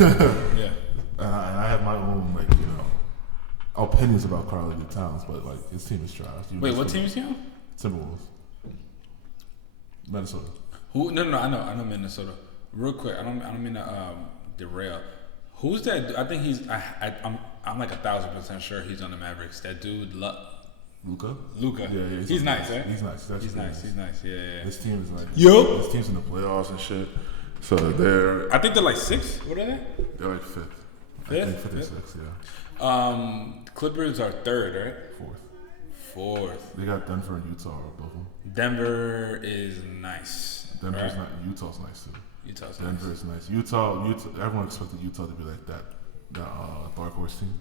Yeah. And I have my own, like, opinions about Karl-Anthony Towns, but like his team is trash. Wait, what team is he on? Timberwolves. Minnesota. Who? No, I know Minnesota. Real quick, I don't mean to derail. Who's that? I think he's. I'm like 1,000% sure he's on the Mavericks. That dude, Luka. Yeah. He's nice, right? He's nice. He's nice. Yeah. His team is like. Yo. His team's in the playoffs and shit. So they're. I think they're like 6. What are they? They're like 5th. Fifth? I think 5th and 6th. Yeah. Clippers are 3rd, right? 4th. They got Denver and Utah above them. Denver is nice. Denver's not. Utah's nice too. Denver is nice. Utah. Everyone expected Utah to be like that dark horse team.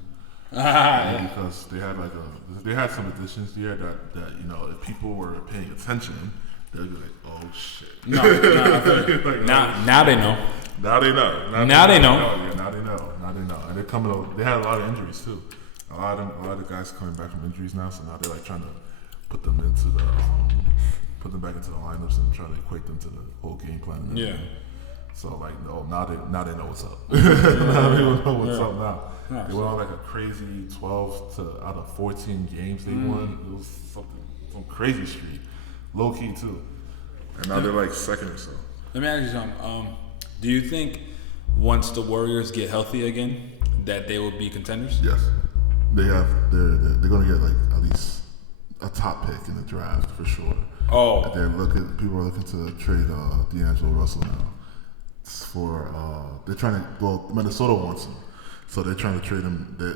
Yeah. Because they had some additions here that if people were paying attention, they'd be like, oh shit. No, like, now they know. Now they know. Now they know. Yeah, now they know. And they're coming over. They had a lot of injuries too. A lot of the guys coming back from injuries now, so now they're like trying to put them back into the lineups and trying to equate them to the whole game plan. Yeah. So like, now they know what's up. Now they know what's up now. No, they went on like a crazy 12 out of 14 games they won. It was some crazy streak, low key too. And now they're like 2nd or so. Let me ask you something. Do you think once the Warriors get healthy again, that they will be contenders? Yes. They're going to get like at least a top pick in the draft for sure. Oh. People are looking to trade D'Angelo Russell now. They're trying to, Minnesota wants him. So they're trying to trade him. The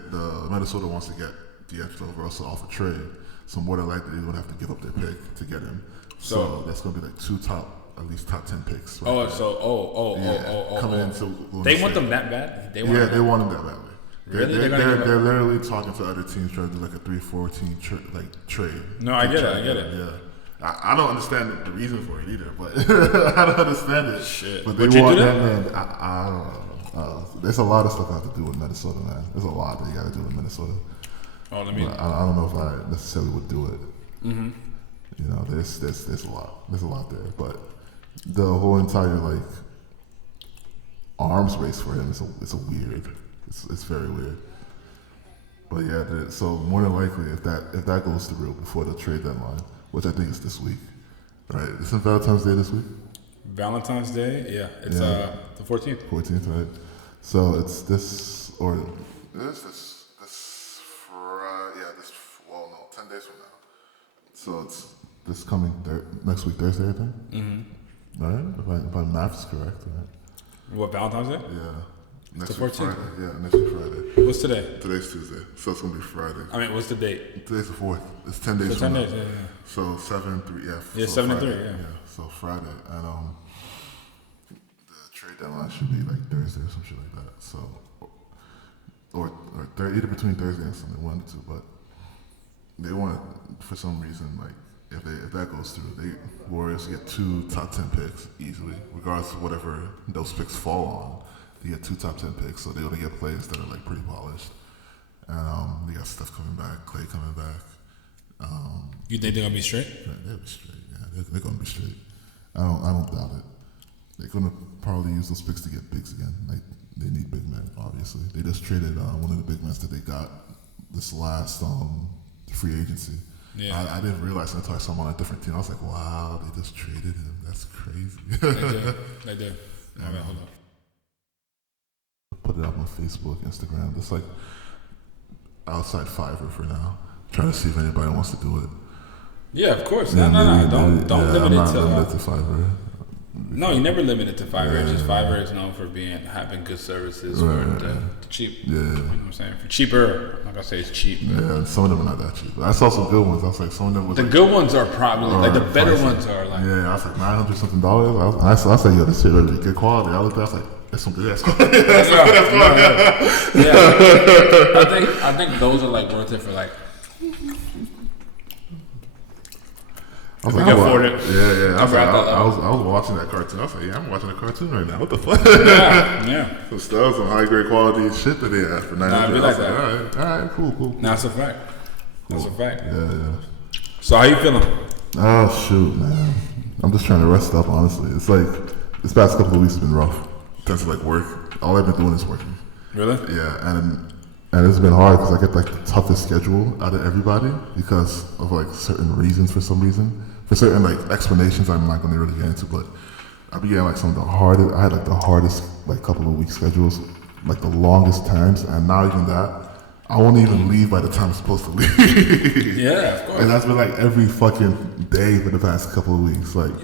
Minnesota wants to get D'Angelo Russell off a trade. So more than likely they're going to have to give up their pick to get him. So that's going to be like at least top 10 picks. Right coming into they want them that bad? They want him that badly. Really? They're literally talking to other teams trying to do like a 3-4 team trade. No, I get it. Yeah. I don't understand the reason for it either, but I don't understand it. Shit. But they want that man. I don't know. There's a lot of stuff I have to do with Minnesota, man. There's a lot that you got to do with Minnesota. I don't know if I necessarily would do it. Mm-hmm. There's a lot. There's a lot there, but the whole entire like arms race for him is a weird. It's very weird. But yeah, so more than likely, if that goes through before the trade deadline, which I think is this week, right? Isn't Valentine's Day this week? Valentine's Day, yeah. It's the 14th. 14th, right? So it's this Friday. 10 days from now. So it's this coming next week, Thursday, I think. Mm-hmm. Right? If my math is correct, right? What, Valentine's Day? Yeah. Next week Friday. Yeah, next week Friday. What's today? Today's Tuesday, so it's gonna be Friday. I mean, what's the date? Today's the 4th. It's 10 days from now. Yeah. So 7-3, yeah. Yeah, so 7-3, Friday, yeah. So Friday, and the trade deadline should be like Thursday or some shit like that. So, or either between Thursday and Sunday, one of the two. But they want, for some reason, like if that goes through, they Warriors get 2 top 10 picks easily, regardless of whatever those picks fall on. They get 2 top 10 picks, so they're gonna get players that are like pretty polished. And they got Steph coming back, Clay coming back. You think they're gonna be straight? Yeah, they'll be straight. Yeah, they're gonna be straight. I don't doubt it. They're gonna probably use those picks to get bigs again. Like they need big men, obviously. They just traded one of the big men that they got this last free agency. Yeah. I didn't realize until I saw him on a different team. I was like, wow, they just traded him. That's crazy. They did. Hold on. Put it up on Facebook, Instagram. Just like outside Fiverr for now. Trying to see if anybody wants to do it. Yeah, of course. No. Don't limit it to Fiverr. No, you never limit it to Fiverr. It's just Fiverr is known for having good services for cheap. Yeah. You know what I'm saying? For cheaper. I'm not gonna say it's cheap. Yeah, some of them are not that cheap. But I saw some good ones. I was like, some of them was the good ones are probably like the better ones are like. Yeah, I was like $900 something. I said, yo, this shit really good quality. I looked at it, I was like, that's some good ass quality. Yeah. I think those are like worth it for like. I was like, yeah. I was watching that cartoon. I was like, yeah, I'm watching a cartoon right now. What the fuck? Yeah. Some stuff, some high grade quality shit that they have for $900. Nah, be like that. All right, cool. That's a fact. That's a fact. Yeah. So how you feeling? Oh shoot, man. I'm just trying to rest up. Honestly, it's like this past couple of weeks have been rough. In terms of like work, all I've been doing is working. Really? Yeah, and it's been hard because I get like the toughest schedule out of everybody because of like certain reasons for some reason. For certain like explanations I'm not gonna really get into, but I began like some of the hardest. I had like the hardest like couple of week schedules, like the longest times, and not even that. I won't even leave by the time I'm supposed to leave. Yeah, of course. And that's been like every fucking day for the past couple of weeks. Like,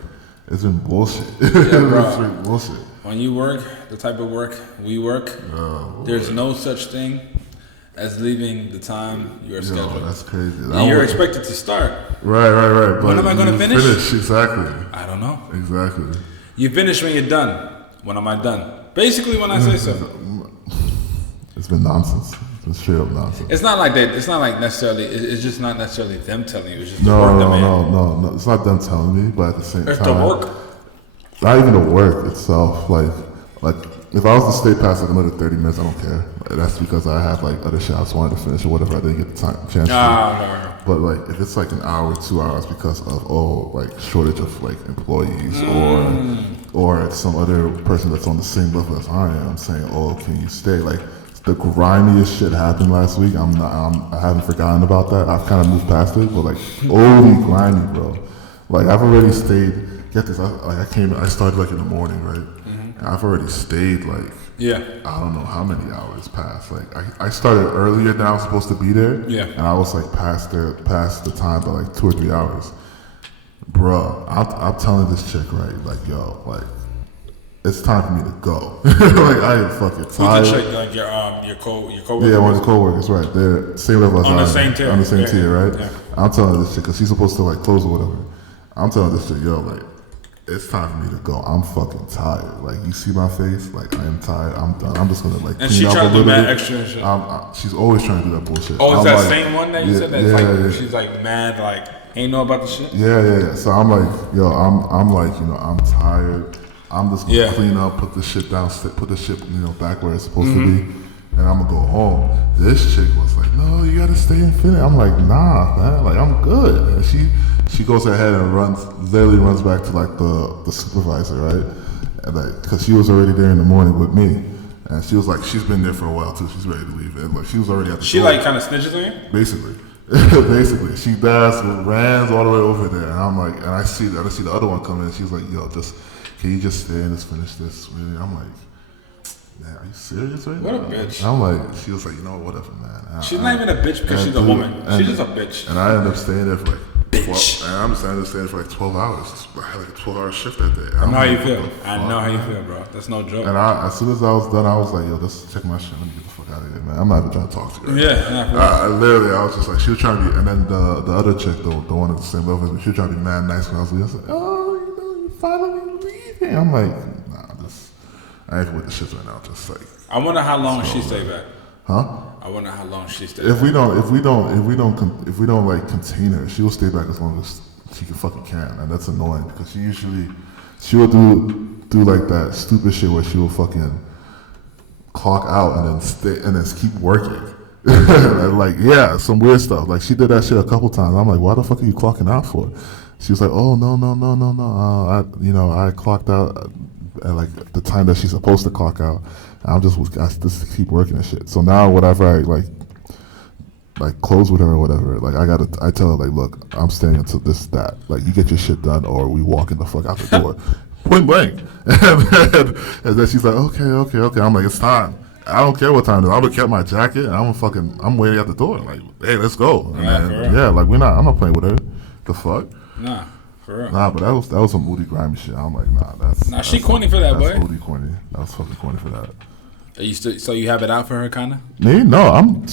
it's been bullshit. Yeah, bro. It's been bullshit. When you work, the type of work we work, there's no such thing as leaving the time you are scheduled. That's crazy. You're expected to start. Right. But when am I going to finish? Exactly. I don't know. Exactly. You finish when you're done. When am I done? Basically, when I say so. It's been nonsense. It's been straight up nonsense. It's not like that. It's not like necessarily. It's just not necessarily them telling you. It's just the work demand. No. It's not them telling me, but at the same time, it's the work. Not even the work itself. Like if I was to stay past like another 30 minutes, I don't care. That's because I have like other shots wanted to finish or whatever. I didn't get the chance to. No. But like if it's like an hour, 2 hours because of like shortage of like employees or some other person that's on the same level as I am saying, oh, can you stay? Like the grimiest shit happened last week. I haven't forgotten about that. I've kind of moved past it, but like holy grimy, bro. Like I've already stayed. Get this, I started like in the morning, right? Mm-hmm. I've already stayed like, I don't know how many hours past. Like I started earlier than I was supposed to be there. Yeah. And I was like past the time by like 2 or 3 hours. Bruh, I'm telling this chick, right? Like, yo, like, it's time for me to go. Like I am fucking tired. Who's the chick? Like your co-worker? Yeah, one of the co-workers, right? They're same level as I am. On the same tier, right? Yeah. I'm telling this chick, cause she's supposed to like close or whatever. I'm telling this chick, yo, like, it's time for me to go. I'm fucking tired. Like, you see my face? Like, I am tired. I'm done. I'm just gonna like and clean she up trying a to do little mad bit. extra and shit. She's always trying to do that bullshit. Oh, it's I'm that like, same one that you said that? Yeah. She's like mad, like ain't know about the shit. Yeah. So I'm like, yo, I'm like, I'm tired. I'm just gonna clean up, put the shit down, put the shit, back where it's supposed to be, and I'm gonna go home. This chick was like, no, you gotta stay and finish. I'm like, nah, man. Like, I'm good. And she goes ahead and literally runs back to like the supervisor, right? And like, cause she was already there in the morning with me, and she was like, she's been there for a while too. She's ready to leave, and like, she was already at the door. She like kind of snitches on you? Basically, she ran all the way over there, and I'm like, and I see the other one come in. She's like, yo, can you just stay and just finish this? I'm like, man, are you serious right now? What a bitch. I'm like, she was like, whatever, man. She's not even a bitch because she's a woman. She's just a bitch. And I ended up staying there for like 12, and I'm staying there for like 12 hours. I had like a 12-hour shift that day. I know how you feel. I know how you feel, bro. That's no joke. And as soon as I was done, I was like, yo, just check my shit. Let me get the fuck out of here, man. I'm not even trying to talk to you. I was just like, she was trying to be, and then the other chick, the one at the same level as me, she was trying to be mad nice when I was leaving. I was like, oh, you finally leaving. I'm like, I ain't with the shit right now. Just like, I wonder how long she stayed back. Huh? I wonder how long she stayed. If we don't like contain her, she will stay back as long as she fucking can, and that's annoying because she will do like that stupid shit where she will fucking clock out and then stay and then keep working. Like some weird stuff. Like she did that shit a couple times. I'm like, why the fuck are you clocking out for? She was like, oh no. I clocked out at like the time that she's supposed to clock out. I just keep working and shit. So now whatever I like close with her or whatever, like I tell her like, look, I'm staying until that. Like you get your shit done or we walking the fuck out the door. Point blank. And then she's like, okay. I'm like, it's time. I don't care what time it is. I'm gonna keep my jacket and I'm waiting at the door. Like, hey, let's go. Like I'm not playing with her. The fuck? Nah. For real. Nah, but that was some moody grimy shit. I'm like, that's she corny for that, boy. That's moody corny. That was fucking corny for that. Are you so you have it out for her, kinda? Me? No, I'm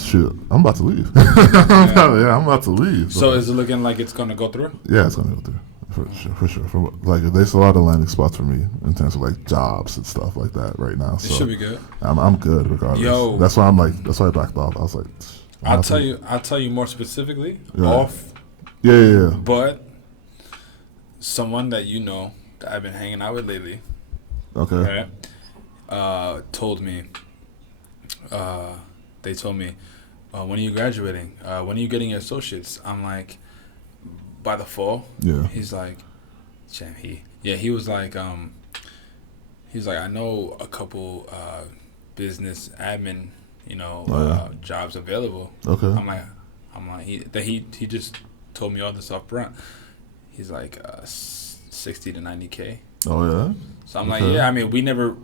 about to leave. I'm about to leave. So is it looking like it's gonna go through? Yeah, it's gonna go through. For sure. Like there's a lot of landing spots for me in terms of like jobs and stuff like that right now. So it should be good. I'm good regardless. Yo, that's why I backed off. I was like, I'll tell you more specifically off. Yeah. But someone that that I've been hanging out with lately. Okay. Told me. They told me, when are you graduating? When are you getting your associates? I'm like, by the fall. Yeah. He's like, he was like, I know a couple business admin, Oh, jobs available. Okay. I'm like, he just told me all this up front. He's like 60 to 90K. Oh yeah. So I'm like, yeah. I mean, we never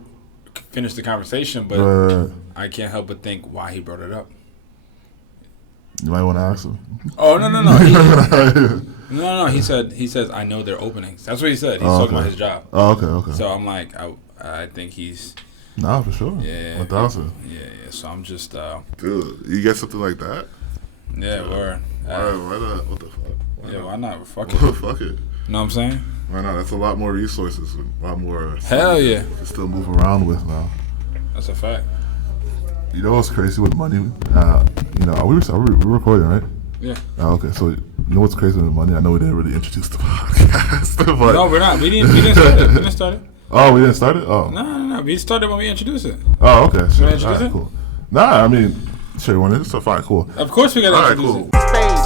finished the conversation, but Right. I can't help but think why he brought it up. You might want to ask him. Oh no. No. He says I know their openings. That's what he said. He's talking about his job. Oh, okay. So I'm like, I think he's. Nah, for sure. Yeah. 1,000. Yeah. So I'm just. Dude, you get something like that? Yeah, word. Why not? What the fuck? Why not? Fuck it. Fuck it. Know what I'm saying? Why not? That's a lot more resources, a lot more. Hell yeah. To still move around with now. That's a fact. You know what's crazy with money? We recording, right? Yeah. Okay, so you know what's crazy with money? I know we didn't really introduce the podcast. But No, we're not. We didn't start it. We didn't start it. Oh, we didn't start it? Oh. No. We started when we introduced it. Oh, okay. Sure. You want to introduce it? Cool. Nah, I mean, sure, you want it? So fine, cool. Of course we got to All right, introduce cool. it. Spade.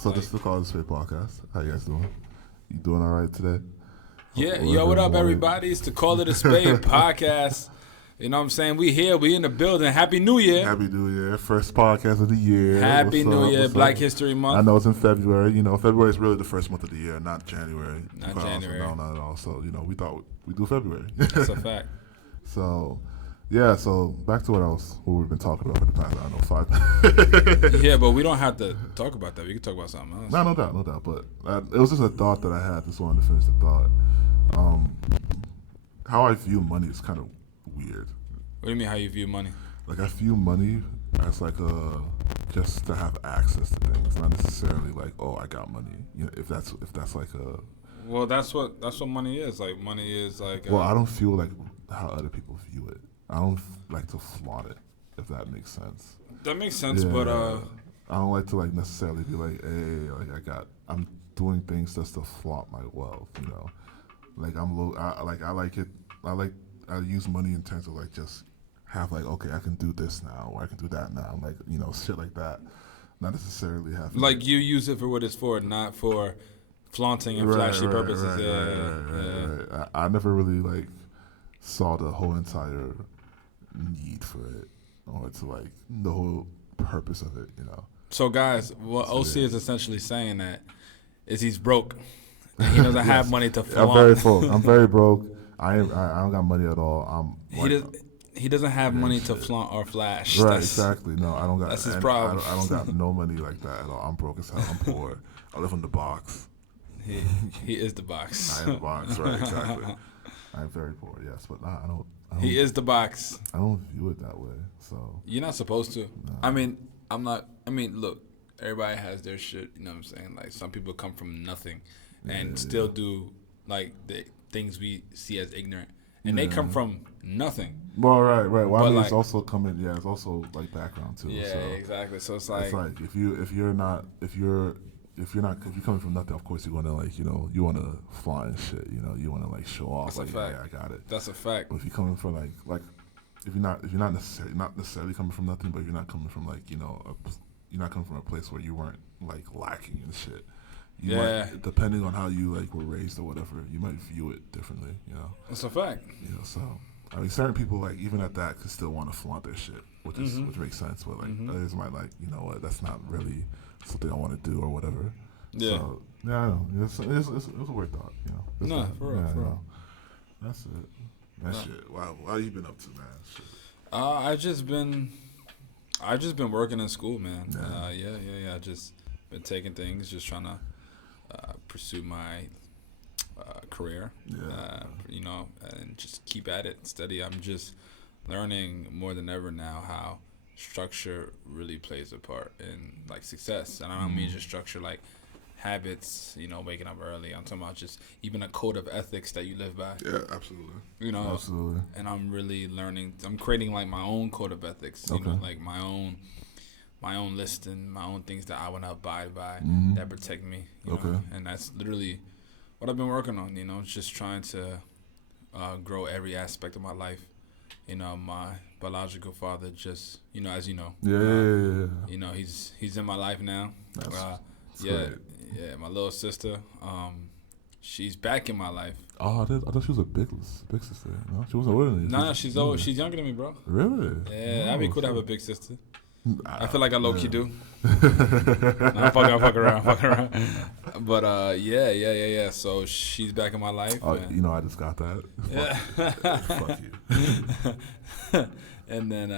So this is the Call It Spade podcast. How you guys doing? You doing all right today? Yeah, yo, what up, everybody? It's the Call It a Spade podcast. You know what I'm saying? We here. We in the building. Happy New Year. Happy New Year. First podcast of the year. Happy New Year. Black History Month. I know it's in February. February is really the first month of the year, not January. Not January. No, not at all. So, we thought we do February. That's a fact. So, yeah, back to what we've been talking about for the past, 5 minutes. Yeah, but we don't have to talk about that. We can talk about something else. No doubt. But it was just a thought that I had. Just wanted to finish the thought. How I view money is kind of weird. What do you mean how you view money? Like, I view money as like just to have access to things, not necessarily like, oh, I got money. If that's like a. Well, that's what money is. Like, money is like. Well, I don't feel like how other people view it. I don't like to flaunt it, if that makes sense. That makes sense, Yeah, but I don't like to like necessarily be like, hey, like I'm doing things just to flaunt my wealth, Like I use money in terms of like just have like, okay, I can do this now or I can do that now, like shit like that. Not necessarily have like you use it for what it's for, not for flaunting and flashy purposes. Right. I never really like saw the whole entire need for it or to like the whole purpose of it, So guys, what OC is essentially saying that is he's broke and he doesn't have money to flaunt. I'm very broke. I don't got money at all. He doesn't have money to flaunt or flash. Right, exactly. No, I don't got. That's his problem. I don't got no money like that at all. I'm broke as hell. I'm poor. I live in the box. He is the box. I am the box. Right, exactly. I'm very poor. Yes, but I don't. He is the box. I don't view it that way. So you're not supposed to. No. I mean, look, everybody has their shit. You know what I'm saying? Like, some people come from nothing and still do like the things we see as ignorant, and they come from nothing. Well, right. Well, I mean, like, it's also coming. Yeah, it's also like background too. Yeah, so exactly. So it's like if you're coming from nothing, of course you're gonna like you want to flaunt and shit. You want to like show off. That's like, a fact. Yeah, I got it. That's a fact. But if you're coming from like if you're not necessarily coming from nothing, but you're not coming from like you're not coming from a place where you weren't like lacking and shit. You might, depending on how you like were raised or whatever, you might view it differently. That's a fact. So I mean, certain people like even at that could still want to flaunt their shit, which makes sense. But like others might like, what, that's not really something I want to do or whatever. Yeah. So yeah, I know. It's a weird thought. No, for real. That's it. That shit. Wow. What you been up to, man? Shit. I just been working in school, man. Yeah. I just been taking things, just trying to pursue my career. And just keep at it, study. I'm just learning more than ever now how structure really plays a part in like success. And I don't mean just structure like habits, waking up early. I'm talking about just even a code of ethics that you live by. Yeah, absolutely. Absolutely. And I'm really learning. I'm creating like my own code of ethics. Okay. Like my own my own list and my own things that I want to abide by that protect me. You Okay. know? And that's literally what I've been working on. You know, just trying to grow every aspect of my life. You know, my biological father just, you know, as you know. Yeah. You know, he's in my life now. That's yeah, great. yeah. My little sister, she's back in my life. Oh, I thought she was a big sister. No, she wasn't older than you. Nah, she's old. She's younger than me, bro. Really? Yeah, that'd be cool to have a big sister. I feel like I low key yeah. do. Nah, fuck around. But yeah. So she's back in my life. Oh, you know, I just got that. Yeah. Fuck you. and then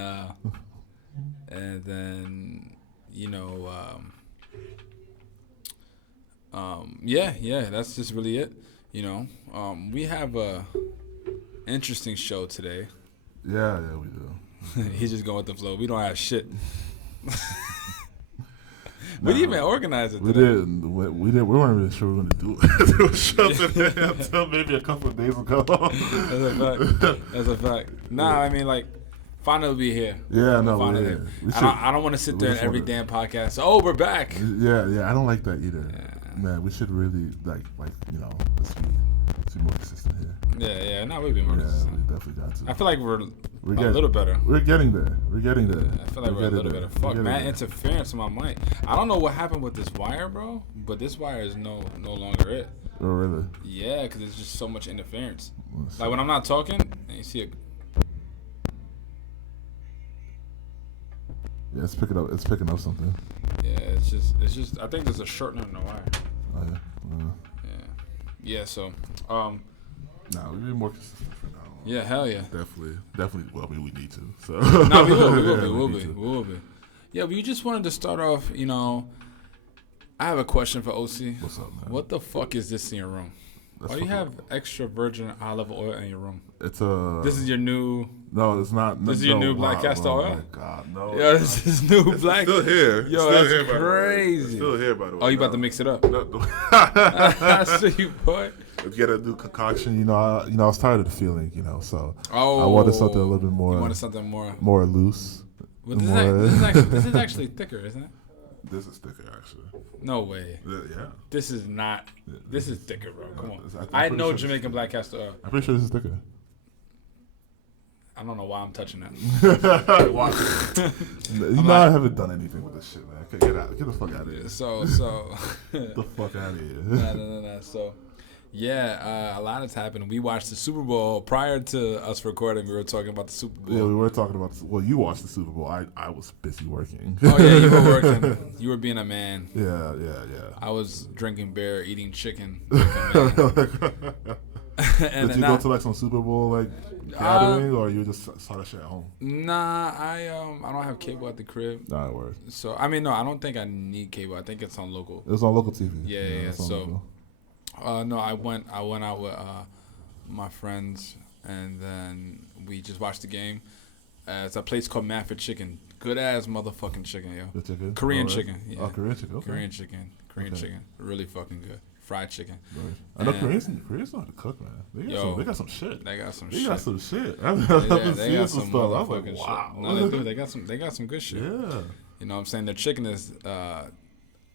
you know, yeah. That's just really it. You know, we have a interesting show today. Yeah, we do. He's just going with the flow. We don't have shit. We didn't even organize it. We didn't. We weren't really sure we were going to do it until maybe a couple of days ago. That's a fact. Nah, I mean, like, finally we here. Yeah, no, finally. we're here. I don't want to sit there and every damn podcast. Oh, we're back. Yeah. I don't like that either. Yeah. Man, we should really like you know, let's be more consistent here. Yeah. Nah, we've been more consistent. We definitely got to. I feel like we're getting, a little better. We're getting there. I feel like we're a little better. Fuck, man, interference in my mic. I don't know what happened with this wire, bro, but this wire is no longer it. Oh, really? Yeah, because there's just so much interference. Like when I'm not talking, and you see it. Yeah, it's picking up something. Yeah, it's just. I think there's a shortener in the wire. Oh yeah. Yeah. So, nah, we'll be more consistent for now. Yeah, hell yeah. Definitely. Well, I mean, we need to. So. No, we will be. Yeah, we just wanted to start off. You know, I have a question for OC. What's up, man? What the fuck is this in your room? Why do you have extra virgin olive oil in your room? It's a. This is your new. No, it's not. This is your new black castor oil. Oh my god, no. Yo, this is new black. It's still here. Yo, that's crazy. It's still here, by the way. Oh, you about to mix it up? No. I see you, boy. Get a new concoction. You know, I was tired of the feeling. You know, so I Oh, wanted something a little bit more. You wanted something more Loose. Well, this is actually thicker, isn't it? This is thicker, actually. No way. Yeah. This is not. This is thicker, bro. Come on. I'm I pretty know sure Jamaican black castor oil. I'm pretty sure this is thicker. I don't know why I'm touching that. I haven't done anything with this shit, man. Get the fuck out of here. So. Get the fuck out of here. No. So, yeah, a lot has happened. We watched the Super Bowl prior to us recording. We were talking about the Super Bowl. Yeah, we were talking about. Well, you watched the Super Bowl. I was busy working. Oh yeah, you were working. You were being a man. Yeah. I was drinking beer, eating chicken. Did you go to like some Super Bowl like gathering, or you just saw that shit at home? Nah, I don't have cable at the crib. Nah, it works. So I mean, no, I don't think I need cable. I think it's on local. It was on local TV. Yeah. So, no, I went out with my friends, and then we just watched the game. It's a place called Manford Chicken. Good ass motherfucking chicken, yo. The chicken? Korean chicken. Yeah. Oh, Korean chicken. Okay. Korean chicken. Really fucking good. Fried chicken. Right. I know Koreans know how to cook, man. They got some shit. They got some They shit. got some shit. They got some stuff. motherfucking Like, wow. shit. No, they do. They got some good shit. Yeah. You know what I'm saying? Their chicken is, I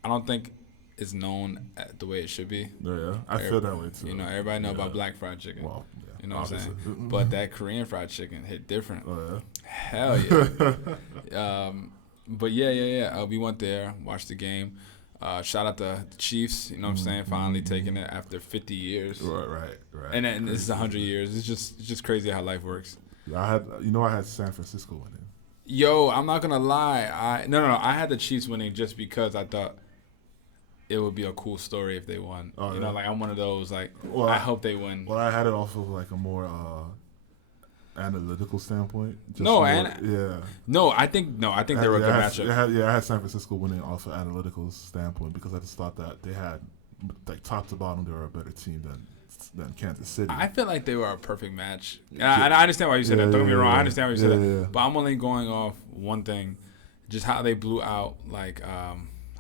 don't think it's known the way it should be. Yeah. I feel that way too. You know, everybody know about black fried chicken. Well, yeah, you know obviously. what I'm saying? But that Korean fried chicken hit different. Oh, yeah? Hell yeah. But yeah. We went there, watched the game. Shout out to the Chiefs, you know what I'm saying? Finally taking it after 50 years. Right. And this is 100 years. It's just crazy how life works. I had San Francisco winning. Yo, I'm not gonna lie. I had the Chiefs winning just because I thought it would be a cool story if they won. Oh, you yeah. know, like I'm one of those like Well, I hope they win. Well, I had it off of like a more analytical standpoint. I think they were a good matchup. I had San Francisco winning off of analytical standpoint because I just thought that they had like top to bottom they were a better team than Kansas City. I feel like they were a perfect match. And I understand why you said that. Don't get me wrong. I understand why you said that. But I'm only going off one thing, just how they blew out like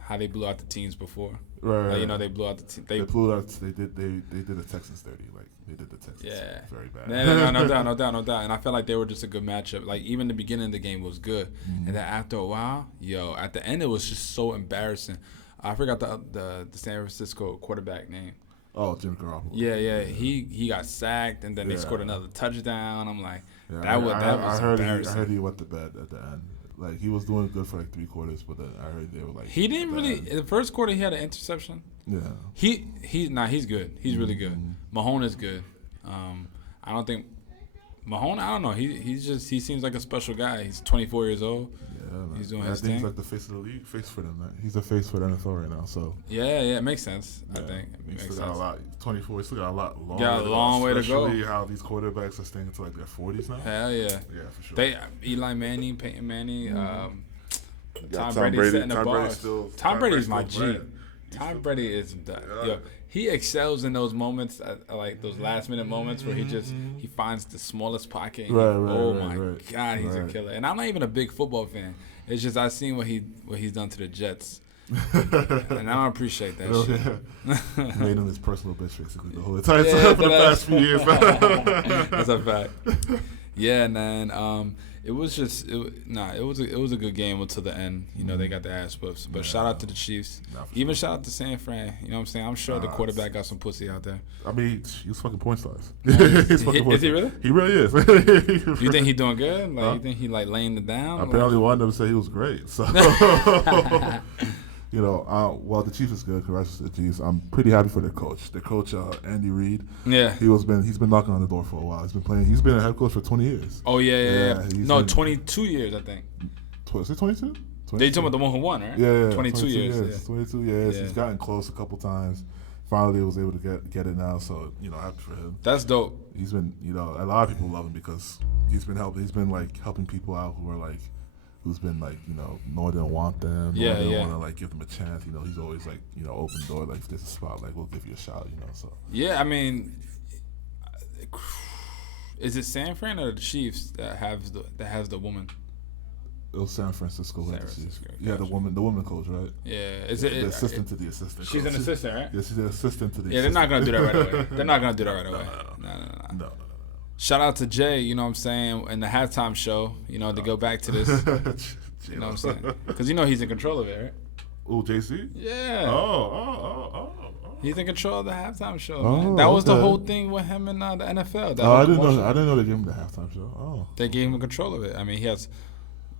how they blew out the teams before. Right. Like, you know, they blew out the team. They blew out. They did the Texans dirty. Like they did the Texans. Yeah. Very bad. No doubt. And I felt like they were just a good matchup. Like even the beginning of the game was good, and then after a while, at the end it was just so embarrassing. I forgot the San Francisco quarterback name. Oh, Jimmy Garoppolo. Yeah. He got sacked, and then they scored another touchdown. I'm like, that was embarrassing. I heard he went to bed at the end. Like he was doing good for like 3 quarters, but then I heard they were like. He didn't really. In the first quarter, he had an interception. Yeah. He's good. He's really good. Mahone is good. I don't think Mahone. I don't know. He seems like a special guy. He's 24 years old. Yeah, man. He's doing his thing. He's like the face of the league, face for them. Man. He's the face for the NFL right now. So. Yeah, it makes sense. I think it makes sense. Got a lot. 24. He's still got a lot. Got a long way to go. Especially how these quarterbacks are staying into like their 40s now. Hell yeah. Yeah, for sure. Eli Manning, Peyton Manning, Tom Brady setting the bar. Tom Brady's my G. Brady. Tom Brady is he excels in those moments, like those last minute moments where he finds the smallest pocket. Right, God, he's a killer. And I'm not even a big football fan. It's just I've seen what he's done to the Jets, and I don't appreciate that shit. Made him his personal bitch basically the whole entire time for the past few years. That's a fact. Yeah, man. It was a good game until the end. You know, they got the ass whoops. But shout out to the Chiefs. Even shout out to San Fran. You know what I'm saying? I'm sure the quarterback got some pussy out there. I mean, he was fucking point stars. Is he really? He really is. You think he's doing good? Like you think he like laying it down? Apparently, one of them said he was great. So. You know, well, the Chiefs is good. Congrats to the Chiefs. I'm pretty happy for their coach. Their coach, Andy Reid. Yeah. He's been knocking on the door for a while. He's been a head coach for 20 years. Oh yeah. No, 22 years I think. Is it 22? They talking about the one who won, right? Yeah. 22 years. Yeah. 22 years. Yeah. He's gotten close a couple times. Finally, was able to get it now. So happy for him. That's dope. He's been, a lot of people love him because he's been helping people out who's been no one didn't want them. No one didn't want to give them a chance. He's always open door. Like if there's a spot, we'll give you a shot. So. Yeah, I mean, is it San Fran or the Chiefs that has the woman? It was San Francisco. Yeah, the woman coach, right? Yeah, is it the assistant to the assistant? She's an assistant, right? Yeah, she's the assistant to the. Yeah, they're not gonna do that right away. No. Shout out to Jay, you know what I'm saying, in the halftime show, to go back to this. You know what I'm saying? Because he's in control of it, right? Oh, JC? Yeah. Oh. He's in control of the halftime show, man. That was the whole thing with him in the NFL. I didn't know they gave him the halftime show. Oh. They gave him control of it. I mean,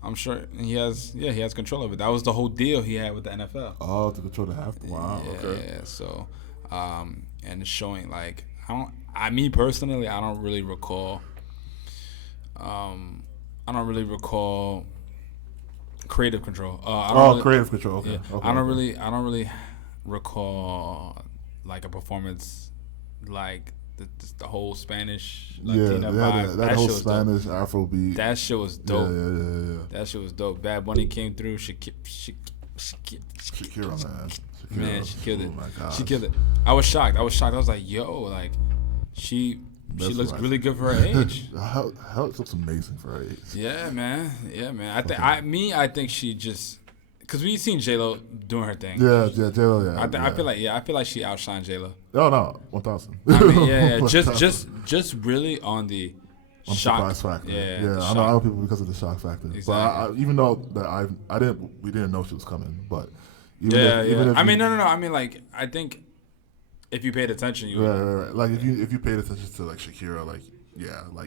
I'm sure he has control of it. That was the whole deal he had with the NFL. Oh, to control the halftime. Wow, okay. Yeah, so, and it's showing, me personally, I don't really recall creative control. Creative control. Okay. Yeah, okay. I don't really recall a performance like the whole Spanish Latina vibe. That whole Spanish Afrobeat. That shit was dope. Yeah. That shit was dope. Bad Bunny came through. Shakira, man. Man, she killed it. Oh my God. She killed it. I was shocked. I was like, yo, she looks really good for her age. How it looks amazing for her age. Yeah, man. I think she just because we seen J-Lo doing her thing. Yeah, J-Lo. Yeah. I feel like she outshined J-Lo. Oh no, 1,000. I mean, yeah. just really on the shock factor. Yeah. I know people because of the shock factor. Exactly. But even though that we didn't know she was coming, but. Even if I mean, no. I mean, I think if you paid attention, you would. Right. If you paid attention to Shakira,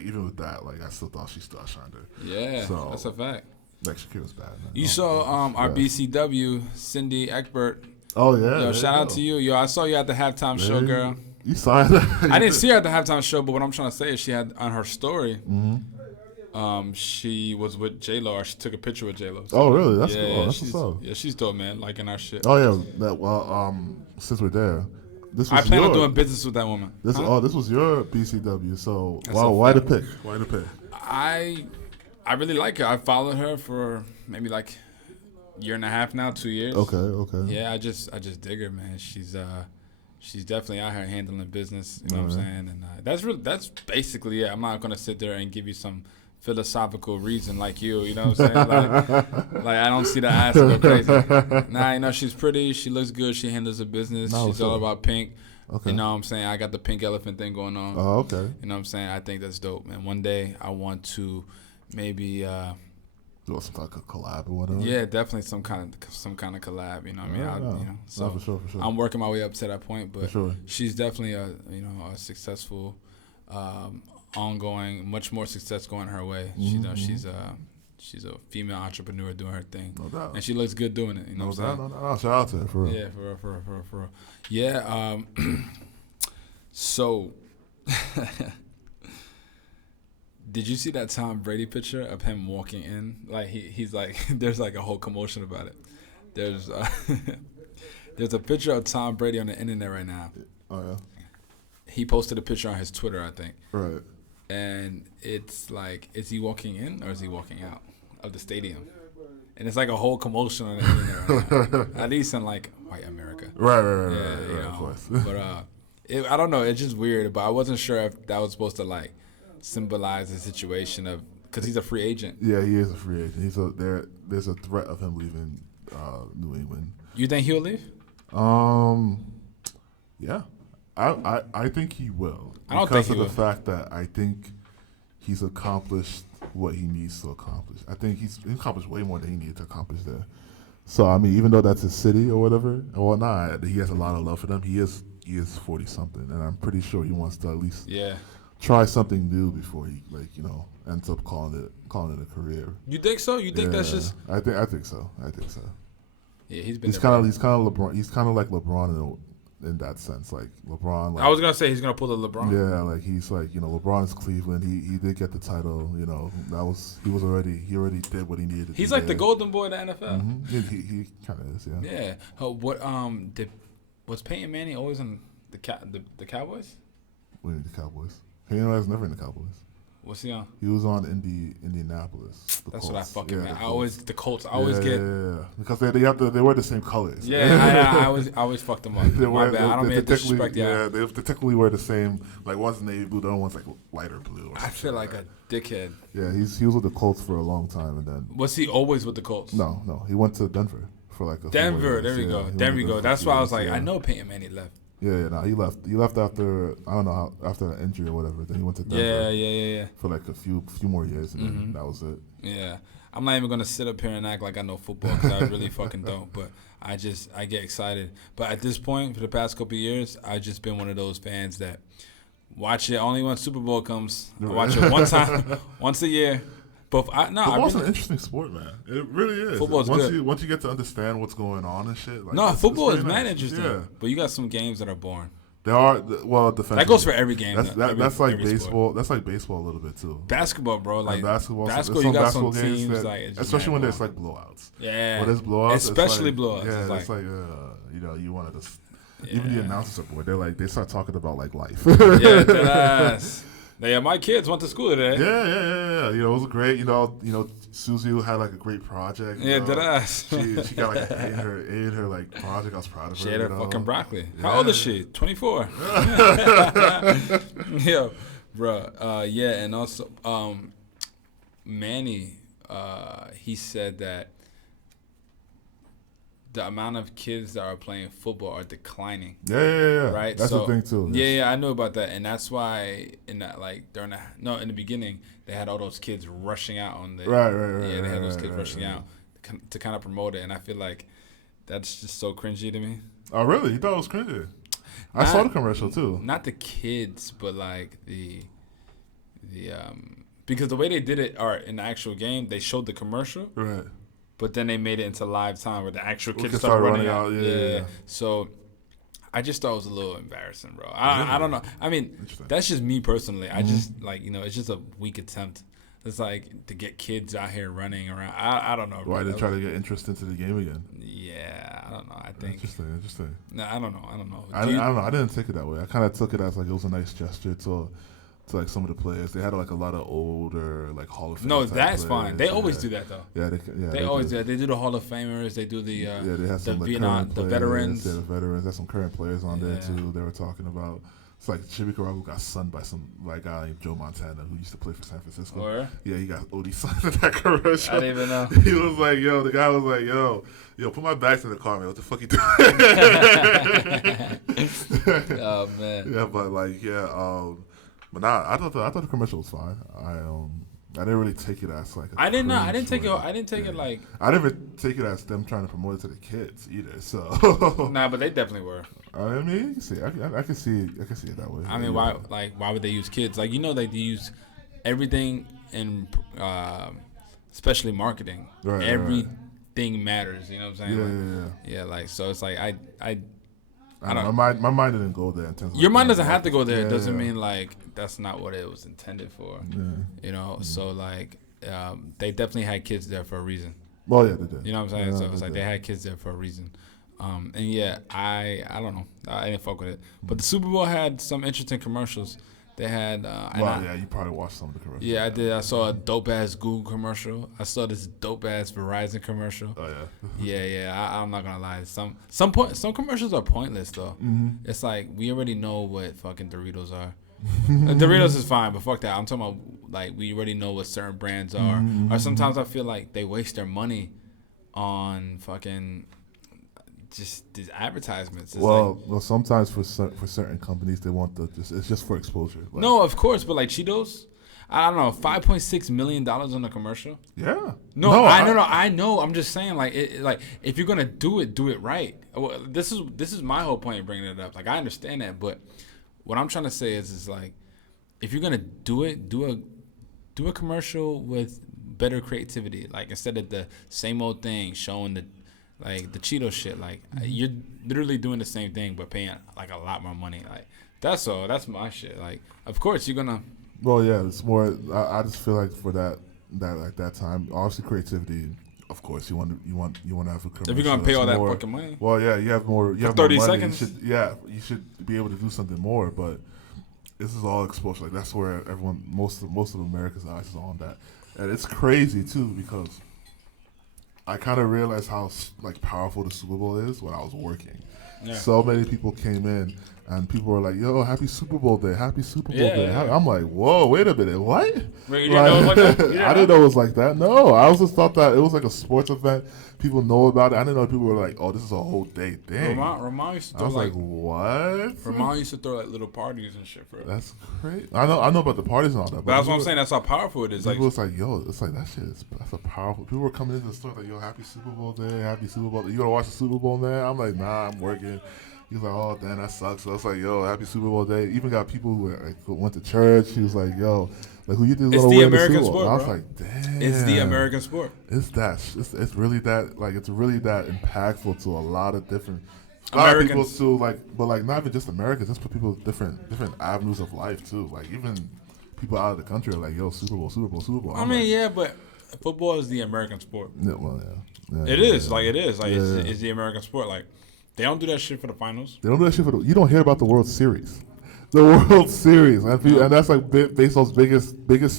even with that, I still thought she still outshined her. Yeah, so, that's a fact. Shakira's bad, man. You saw our BCW, Cindy Eckbert. Oh, yeah. Yo, shout out to you. Yo, I saw you at the halftime show, girl. You saw it? I didn't see her at the halftime show, but what I'm trying to say is she had on her story, she was with J-Lo, or she took a picture with J-Lo. So. Oh, really? That's cool. That's what's up. Yeah, she's dope, man. Liking our shit. Oh, yeah. Since we're there, I plan on doing business with that woman. This was your BCW, so why the pick? Why the pick? I really like her. I followed her for maybe year and a half now, 2 years. Okay. Yeah, I just dig her, man. She's definitely out here handling business. You know what I'm saying? And that's basically it. I'm not gonna sit there and give you some philosophical reason like you know what I'm saying? Like I don't see the ass go crazy. Nah, you know, she's pretty, she looks good, she handles her business, she's all about pink. Okay. You know what I'm saying? I got the pink elephant thing going on. Oh, okay. You know what I'm saying? I think that's dope, man. One day I want to maybe do some like a collab or whatever. yeah, definitely some kind of collab, you know what I mean? You know, so no, for sure. I'm working my way up to that point, but sure. she's definitely a successful ongoing, much more success going her way. Mm-hmm. She's a female entrepreneur doing her thing. No doubt. And she looks good doing it. You know what I'm saying? No, shout out to her, for real. Yeah, for real. Yeah, so did you see that Tom Brady picture of him walking in? Like he's like, there's like a whole commotion about it. There's a picture of Tom Brady on the internet right now. Oh yeah. He posted a picture on his Twitter, I think. Right. And it's like, is he walking in or is he walking out of the stadium? And it's like a whole commotion on the internet right now. At least in like white America. Right, Of course. But I don't know. It's just weird. But I wasn't sure if that was supposed to like symbolize the situation of, because he's a free agent. Yeah, he is a free agent. There's a threat of him leaving New England. You think he'll leave? Yeah. I think he will. I don't think he will. Because of the fact that I think he's accomplished what he needs to accomplish. I think he's accomplished way more than he needed to accomplish there. So, I mean, even though that's his city or whatever, or whatnot, he has a lot of love for them. He is 40-something, and I'm pretty sure he wants to at least try something new before he, ends up calling it a career. You think so? You think that's just... I think so. Yeah, he's kind of LeBron. He's kind of like LeBron in that sense, like LeBron. Like, I was gonna say he's gonna pull the LeBron. Yeah, like he's like, LeBron is Cleveland. He did get the title. He already did what he needed to do. He's like the golden boy of the NFL. Mm-hmm. He kind of is, yeah. Yeah. Was Peyton Manning always in the Cowboys? What do you mean the Cowboys? Peyton Manning's never in the Cowboys. What's he on? He was on Indianapolis. That's Colts. what I fucking meant. The Colts. I always get because they wear the same colors. Yeah, I always fucked them up. My bad. I don't mean to disrespect you. Yeah, they technically wear the same. Like one's navy blue, the other one's like lighter blue. I feel like a dickhead. Yeah, he was with the Colts for a long time, and then was he always with the Colts? No, he went to Denver for like a Denver. There we go. There we go. That's why I was like, I know Peyton Manning left. Yeah, no, he left. He left after after an injury or whatever. Then he went to Denver. Yeah. For like a few more years, and then that was it. Yeah, I'm not even gonna sit up here and act like I know football because I really fucking don't. But I get excited. But at this point, for the past couple of years, I've just been one of those fans that watch it only when Super Bowl comes. I watch it one time, once a year. But football's an interesting sport, man. It really is. Football's good. Once you get to understand what's going on and shit. Football is mad interesting. Yeah. But you got some games that are boring. There are defensively. That goes for every game. That's like baseball. Sport. That's like baseball a little bit too. Basketball, bro. Like basketball, you got some games teams especially when there's like blowouts. Yeah. When there's blowouts, especially blowouts. Yeah, it's like you want to just even the announcers are bored. They start talking about like life. Yeah, that's. Yeah, my kids went to school today. Yeah. It was great. Susie had like a great project. Yeah, deadass. She got like an A in her like project. I was proud of her. She had her fucking broccoli. Yeah. How old is she? 24. Yeah, bro. And also, Manny, he said that the amount of kids that are playing football are declining. Yeah. Right? That's the thing too. Yeah, I know about that, and that's why in the beginning they had all those kids rushing out on the right. Yeah, they had those kids rushing out to kind of promote it, and I feel like that's just so cringy to me. Oh really? You thought it was cringy? I saw the commercial too. Not the kids, but like the because the way they did it, in the actual game, they showed the commercial. Right. But then they made it into live time where the actual kids started running out. Yeah. So I just thought it was a little embarrassing, bro. I don't know. I mean, that's just me personally. I just it's just a weak attempt. It's like to get kids out here running around. I don't know. Why they try to get interest into the game again? Yeah, I don't know. I think interesting. No, I don't know. I don't know. I didn't take it that way. I kind of took it as like it was a nice gesture to like some of the players. They had like a lot of older like Hall of Fame. No, that's players. Fine. They always do that though. Yeah, they always do. They do the Hall of Famers. They do the they have some the veterans. Yeah, the veterans. There's some current players on there too. They were talking about. It's like Jimmy Garoppolo got sunned by some white guy named Joe Montana who used to play for San Francisco. Oh, yeah, he got OD sunned in that commercial. I didn't even know. He was like, yo, the guy was like, yo, put my bags in the car, man. What the fuck you doing? Oh man. Yeah, but like, but nah, I thought the commercial was fine. I didn't really take it as like. I didn't take it. I didn't take it like. I didn't even take it as them trying to promote it to the kids either. So. Nah, but they definitely were. I mean, you can see. I can see. I can see it that way. I mean, why would they use kids? Like, you know, they use everything in, especially marketing. Right, Everything matters. You know what I'm saying? Yeah. Like, so it's like I don't know. My mind didn't go there. In terms of your mind doesn't have to go there. It doesn't mean like that's not what it was intended for. Yeah. You know, so like they definitely had kids there for a reason. Well, yeah, they did. You know what I'm saying? So it's like they had kids there for a reason. And yeah, I don't know. I didn't fuck with it. But the Super Bowl had some interesting commercials. They had. You probably watched some of the commercials. Yeah, I did. I saw a dope ass Google commercial. I saw this dope ass Verizon commercial. Oh yeah. Yeah. I'm not gonna lie. Some commercials are pointless though. Mm-hmm. It's like we already know what fucking Doritos are. Doritos is fine, but fuck that. I'm talking about like we already know what certain brands are. Mm-hmm. Or sometimes I feel like they waste their money on fucking. Just these advertisements. It's well, sometimes for certain companies they want it's just for exposure. Like, no, of course, but like Cheetos, I don't know, $5.6 million on a commercial. Yeah. No, I know. I'm just saying, like, like if you're gonna do it right. Well, this is my whole point of bringing it up. Like, I understand that, but what I'm trying to say is like, if you're gonna do it, do a commercial with better creativity. Like instead of the same old thing showing the Cheeto shit, like you're literally doing the same thing but paying like a lot more money. Like that's all. That's my shit. Like of course you're gonna. Well, yeah, it's more. I just feel like for that time, obviously creativity. Of course, you want to have a commercial. If you're gonna pay all that more, fucking money. Well, yeah, you have more. You have 30 more money. seconds. You should be able to do something more. But this is all exposure. Like that's where most of America's eyes is on that, and it's crazy too because. I kind of realized how like powerful the Super Bowl is when I was working. Yeah. So many people came in and people were like, "Yo, happy Super Bowl day! Happy Super Bowl day!" Yeah. I'm like, "Whoa, wait a minute, what?" Wait, you didn't know it was like that? I didn't know it was like that. No, I just thought that it was like a sports event. People know about it. I didn't know people were like, "Oh, this is a whole day thing." Ramon used to throw I was like, "What?" Ramon used to throw like little parties and shit for it. That's crazy. I know about the parties and all that. But that's what I'm saying. That's how powerful it is. People was like, "Yo, it's like that shit that's a powerful." People were coming into the store like, "Yo, happy Super Bowl day, happy Super Bowl day. You gonna watch the Super Bowl, man?" I'm like, "Nah, I'm working." He was like, "Oh, damn, that sucks." So I was like, "Yo, happy Super Bowl day." Even got people who went to church. He was like, "Yo, like who you think is gonna win the Super Bowl?" Sport, I was bro. like, "Damn, it's the American sport." It's really that like it's really that impactful to a lot of different. A lot of people too, but not even just Americans. Just for people with different avenues of life too. Like even people out of the country are like, "Yo, Super Bowl, Super Bowl, Super Bowl." But football is the American sport. Yeah, well, yeah. It is. It's the American sport. Like they don't do that shit for the finals. They don't do that shit for you don't hear about the World Series. The World Series, and that's like baseball's biggest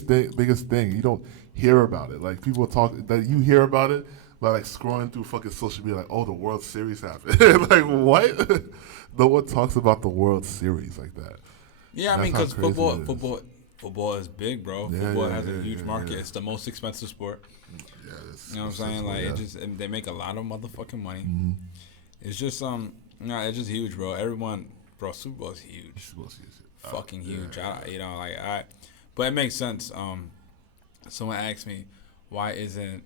thing. You don't hear about it. Like people talk that you hear about it by like scrolling through fucking social media. Like, oh, the World Series happened. Like what? No one talks about the World Series like that. Yeah, I mean, because football is big, bro. Football has a huge market. It's the most expensive sport. Yeah, you know what I'm saying? Like they make a lot of motherfucking money. Mm-hmm. It's just it's just huge, bro. Bro, Super Bowl is huge. Super Bowl's huge. Fucking huge. But it makes sense. Someone asked me, why isn't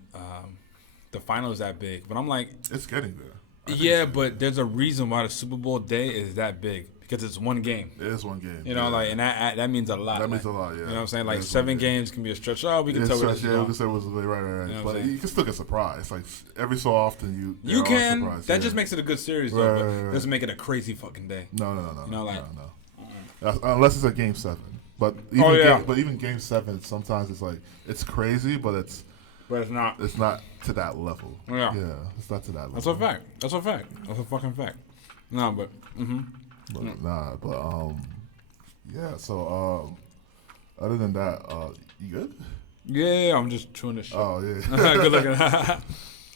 the finals that big? But I'm like, it's getting there. Yeah, but there's a reason why the Super Bowl day is that big. Because it's one game. It is one game. You know, and that means a lot. That means a lot, yeah. You know what I'm saying? Like 7 games can be a stretch. Oh, we can tell what it's we can say it was right. You know but you can still get surprised. Like every so often you can. Surprised, that just makes it a good series, though. But doesn't make it a crazy fucking day. No. You know, like no. Unless it's a game 7. But even game 7, sometimes it's like it's crazy, but it's not. It's not to that level. Yeah, it's not to that level. That's a fact. That's a fucking fact. No, but. So other than that, you good? Yeah, I'm just chewing this shit. Oh yeah. Good looking.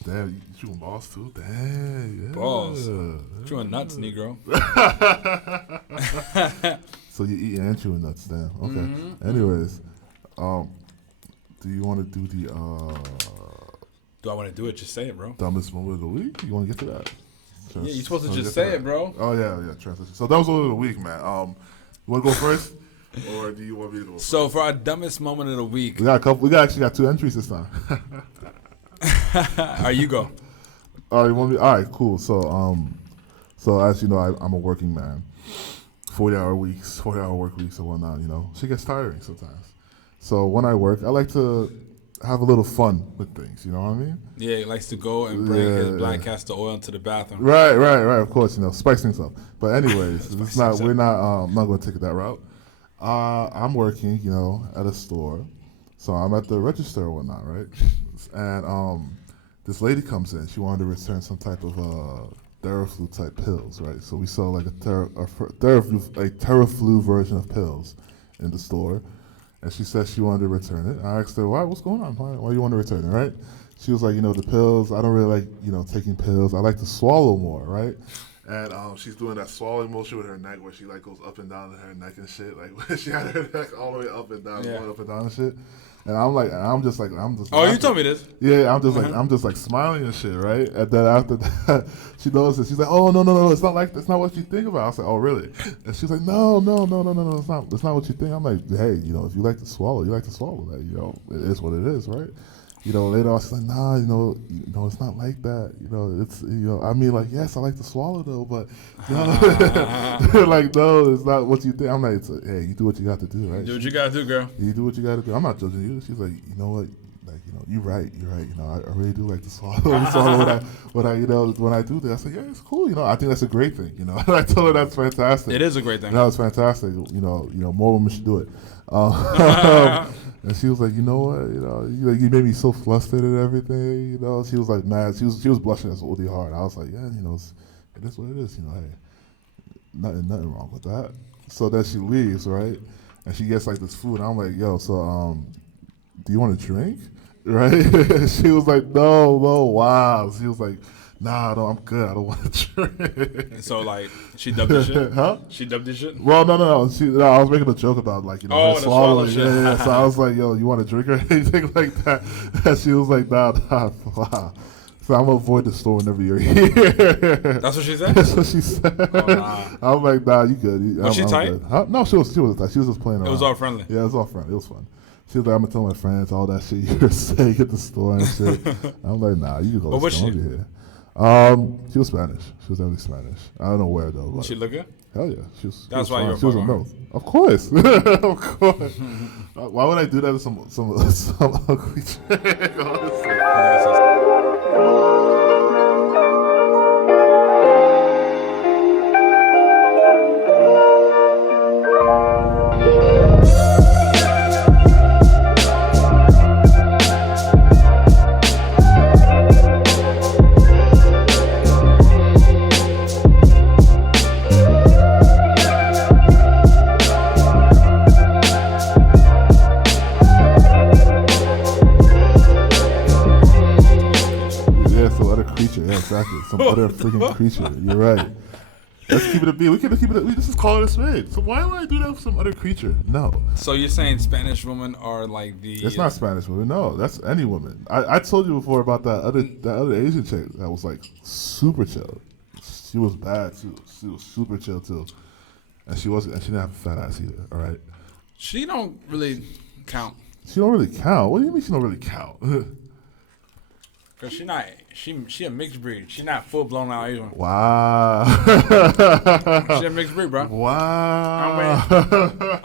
Damn, you chewing balls too? Damn, yeah. Balls. Chewing nuts, Negro. So you eat and chewing nuts, damn. Okay. Mm-hmm. Anyways, do you want to do the Do I want to do it? Just say it, bro. dumbest moment of the week? You want to get to that? Yeah, you're supposed to just say it, bro. Oh yeah, transition. So dumbest moment of the week, man. You want to go first, or do you want me to go first? So for our dumbest moment of the week, We got a couple. We actually got 2 entries this time. all right, you go. All right, you want me? All right, cool. So as you know, I'm a working man. 40-hour weeks, 40-hour work weeks, and whatnot. You know, shit gets tiring sometimes. So when I work, I like to have a little fun with things. You know what I mean? Yeah, he likes to go and bring his black castor oil into the bathroom. Right. Of course, you know, spice things up. But anyways, it's not. We're not. I'm not going to take it that route. I'm working, you know, at a store, so I'm at the register or whatnot, right? And this lady comes in. She wanted to return some type of Theraflu type pills, right? So we saw like a Theraflu version of pills in the store, and she said she wanted to return it. I asked her, why? What's going on? Why you want to return it, right? She was like, you know, the pills. I don't really like, you know, taking pills. I like to swallow more, right? And she's doing that swallowing motion with her neck, where she like goes up and down in her neck and shit. Like she had her neck all the way up and down, going up and down and shit. And I'm just. Oh, you told me this. Yeah, I'm just like smiling and shit, right? And then after that, she notices. She's like, "Oh no, it's not like that's not what you think about." I was like, "Oh really?" And she's like, "No, it's not what you think." I'm like, "Hey, you know, if you like to swallow, you like to swallow that. You know, it is what it is, right?" You know, later on she's like, "Nah, you know, it's not like that. You know, it's I mean, like, yes, I like to swallow though, but no, like, no, it's not what you think." I'm like, "Hey, you do what you got to do, right? Do what you gotta do, girl. You do what you got to do. I'm not judging you." She's like, "You know what? Like, you know, you're right. You know, I really do like to swallow when I you know, when I do that." I said, "Yeah, it's cool. You know, I think that's a great thing. You know," and I told her that's fantastic. It is a great thing. It's fantastic. You know, more women should do it. And she was like, "You know what? You made me so flustered and everything. You know," she was like mad. She was blushing as really hard. I was like, "Yeah, you know, it is what it is. You know, hey, nothing wrong with that." So then she leaves, right? And she gets like this food. And I'm like, "Yo, so do you want a drink?" Right? She was like, "No, wow." She was like, "Nah, no, I'm good. I don't want to drink." So like, she dubbed this shit? Huh? She dubbed this shit? Well, no. I was making a joke about like, you know, her swallowing. Yeah. So I was like, "Yo, you want a drink or anything like that?" And she was like, "Nah, wow." So I'm gonna avoid the store whenever you're here. That's what she said? That's what she said. Oh, nah. I'm like, "Nah, you good." Was she tight? Huh? No, she was tight. She was just playing around. It was all friendly. Yeah, it was all friendly. It was fun. She was like, "I'm gonna tell my friends all that shit you were saying at the store and shit." I'm like, "Nah, you can go to the store. I'll be here." She was Spanish. She was definitely Spanish. I don't know where though. But She look good? hell yeah, she was. That's why fine. you're She was a milf. Of course, of course. Why would I do that to some ugly chick? Honestly. Exactly. Some other freaking creature. You're right. Let's keep it a beat. We can keep it a beat. Let's just call it a spade. So why would I do that with some other creature? No. So you're saying Spanish women are like the... It's not Spanish women. No, that's any woman. I told you before about that other Asian chick that was like super chill. She was bad too. She was super chill too. And she didn't have a fat ass either. All right. She don't really count. She don't really count. What do you mean she don't really count? Cause she a mixed breed. She not full blown out Asian. Wow. She a mixed breed, bro. Wow.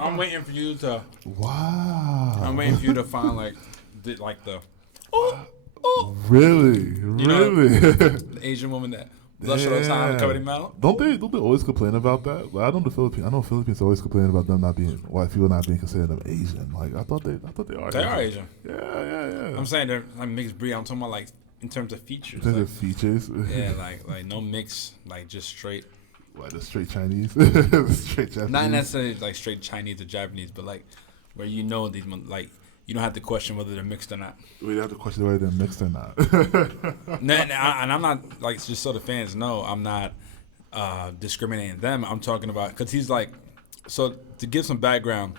I'm waiting for you to. Wow. I'm waiting for you to find like the. Really? You know, the Asian woman that blush all the time, cover their mouth. Don't they always complain about that? Like, I know Philippines always complain about them not being people not being considered them Asian. Like I thought they are. They are Asian. Yeah. I'm saying they're like mixed breed. I'm talking about like in terms of features. In terms of features. Yeah, like no mix, like just straight. Like the straight Chinese, straight Japanese. Not necessarily like straight Chinese or Japanese, but like where these like you don't have to question whether they're mixed or not. We have to question whether they're mixed or not. And I'm not like, just so the fans know, I'm not discriminating them. I'm talking about, because he's like, so to give some background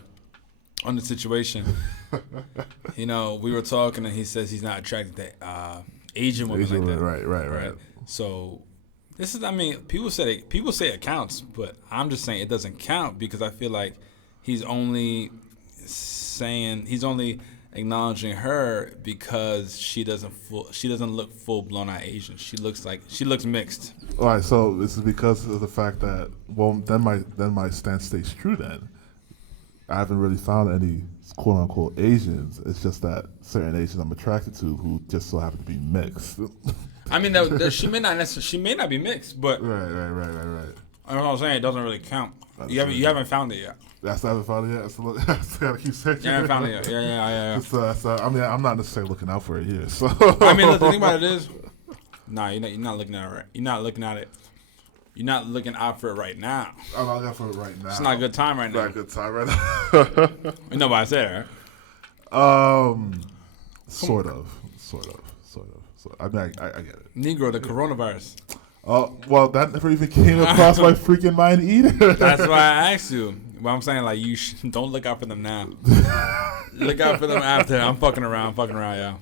on the situation, you know, we were talking and he says he's not attracted to Asian women like that. Right. So this is, I mean, people say it counts, but I'm just saying it doesn't count because I feel like he's only acknowledging her because she doesn't look full blown out Asian. She looks mixed. All right, so this is because of the fact that, well, then my stance stays true. Then I haven't really found any quote unquote Asians. It's just that certain Asians I'm attracted to who just so happen to be mixed. I mean, she may not be mixed, but right. I know what I'm saying. It doesn't really count. You haven't found it yet. That's not found it yet. That's gotta keep saying. You haven't found it yet. Yeah. So, I mean, I'm not necessarily looking out for it here. So I mean, look, the thing about it is, you're not looking at it right. You're not looking at it. You're not looking out for it right now. I'm not looking out for it right now. It's not a good time right now. Not a good time right now. You know what I said, right? Sort of. So, I mean, I get it. Negro, the coronavirus. Oh, well, that never even came across my freaking mind either. That's why I asked you. But I'm saying, like, don't look out for them now. Look out for them after. I'm fucking around, yeah.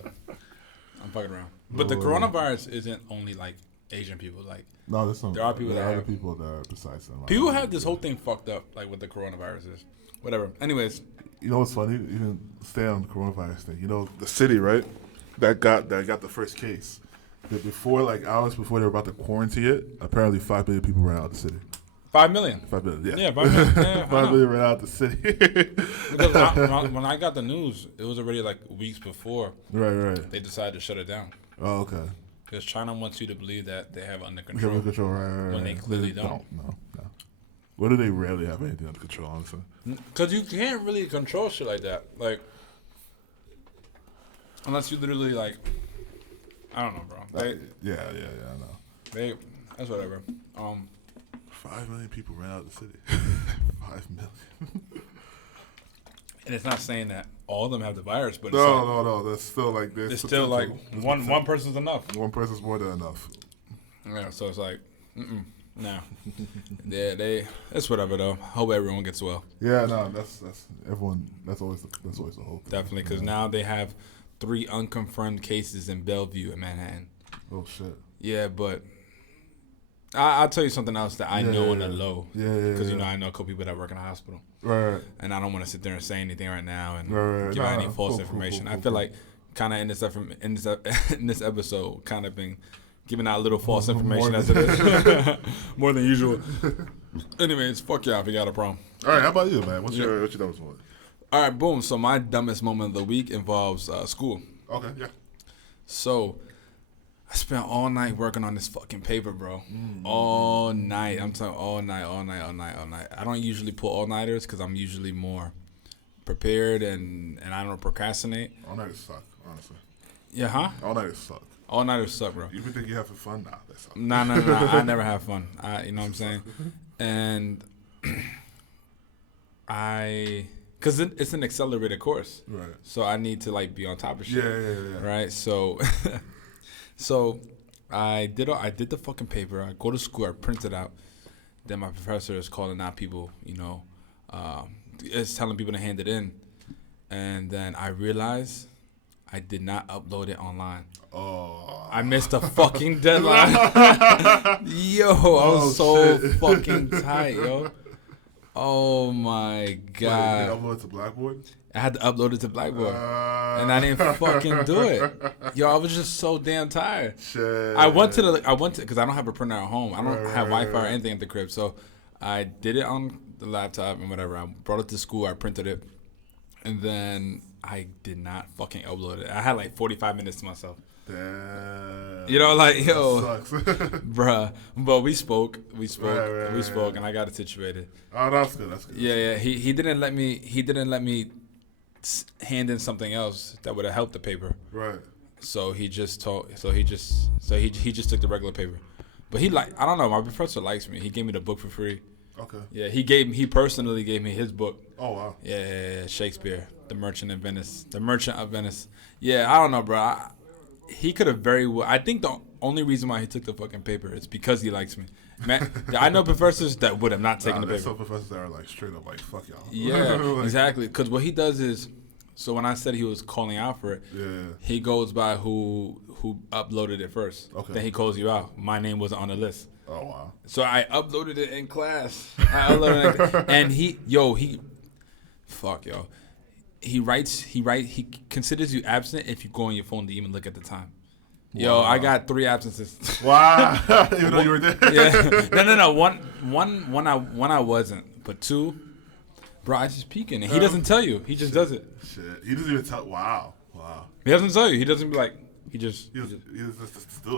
I'm fucking around. But the coronavirus isn't only, like, Asian people. Like, no, there are other people people that are besides them. People have this whole thing fucked up, like, with the coronavirus is. Whatever. Anyways. You know what's funny? Even stay on the coronavirus thing. You know, the city, right? That got the first case. Before, like, hours before they were about to quarantine it, apparently 5 million people ran out of the city. 5 million? 5 million, yeah. Yeah, 5 million. Yeah, 5 million ran out of the city. Because when I got the news, it was already, like, weeks before. Right. They decided to shut it down. Oh, okay. Because China wants you to believe that they have it under control. Right. When they clearly don't. No. What do they rarely have anything under control, honestly? Because you can't really control shit like that. Like, unless you literally, like, I don't know, bro. Yeah, I know. That's whatever. 5 million people ran out of the city. 5 million. And it's not saying that all of them have the virus, but no. There's still like it's still like one person's enough. One person's more than enough. Yeah, so it's like, no. It's whatever though. Hope everyone gets well. Yeah, no, that's everyone. That's always the whole thing. Definitely, because now they have 3 unconfirmed cases in Bellevue in Manhattan. Oh shit. Yeah, but I'll tell you something else that I know on the low. Yeah. Because you know I know a couple people that work in a hospital. Right. And I don't want to sit there and say anything right now and give out any false information. I feel like kind of in this episode, kind of been giving out a little false information as it is, more than usual. Anyways, fuck y'all if you got a problem. All right, how about you, man? What's your dumbest moment? All right, boom. So my dumbest moment of the week involves school. Okay, yeah. So I spent all night working on this fucking paper, bro. All night. I'm talking all night. I don't usually pull all-nighters because I'm usually more prepared and I don't procrastinate. All-nighters suck, honestly. Yeah, huh? All-nighters suck. All-nighters suck, bro. You think you're having fun? Nah, that sucks. No. I never have fun. You know what I'm saying? And because it's an accelerated course. Right. So I need to, like, be on top of shit. Yeah. Right? So... So I did the fucking paper. I go to school. I print it out. Then my professor is calling out people, you know, is telling people to hand it in. And then I realized I did not upload it online. Oh. I missed the fucking deadline. Yo, I was so fucking tight, yo. Oh my God. Wait, you upload it to Blackboard? I had to upload it to Blackboard. And I didn't fucking do it. Yo, I was just so damn tired. Shit. I went to because I don't have a printer at home. I don't have Wi-Fi or anything at the crib. So I did it on the laptop and whatever. I brought it to school. I printed it. And then I did not fucking upload it. I had like 45 minutes to myself. Damn. You know, like, yo, that sucks. bruh. But we spoke, Right. and I got it situated. Oh, that's good. Yeah. He didn't let me hand in something else that would have helped the paper. Right. So he just took the regular paper. But I don't know. My professor likes me. He gave me the book for free. Okay. Yeah, he personally gave me his book. Oh wow. Yeah, Shakespeare, The Merchant of Venice. The Merchant of Venice. Yeah, I don't know, bro. He could have very well. I think the only reason why he took the fucking paper is because he likes me. Man, I know professors that would have not taken the paper. Some professors that are like straight up like fuck y'all. Yeah, like, exactly. Because what he does is, so when I said he was calling out for it, he goes by who uploaded it first. Okay. Then he calls you out. My name wasn't on the list. Oh wow. So I uploaded it in class. And he considers you absent if you go on your phone to even look at the time. Yo, I got 3 absences. Wow. Even though you were there. Yeah. No. One I wasn't, but 2, bro, I just peeking and he doesn't tell you. He just does it. Shit. He doesn't even tell. Wow. He doesn't tell you. He doesn't be like. He just do it.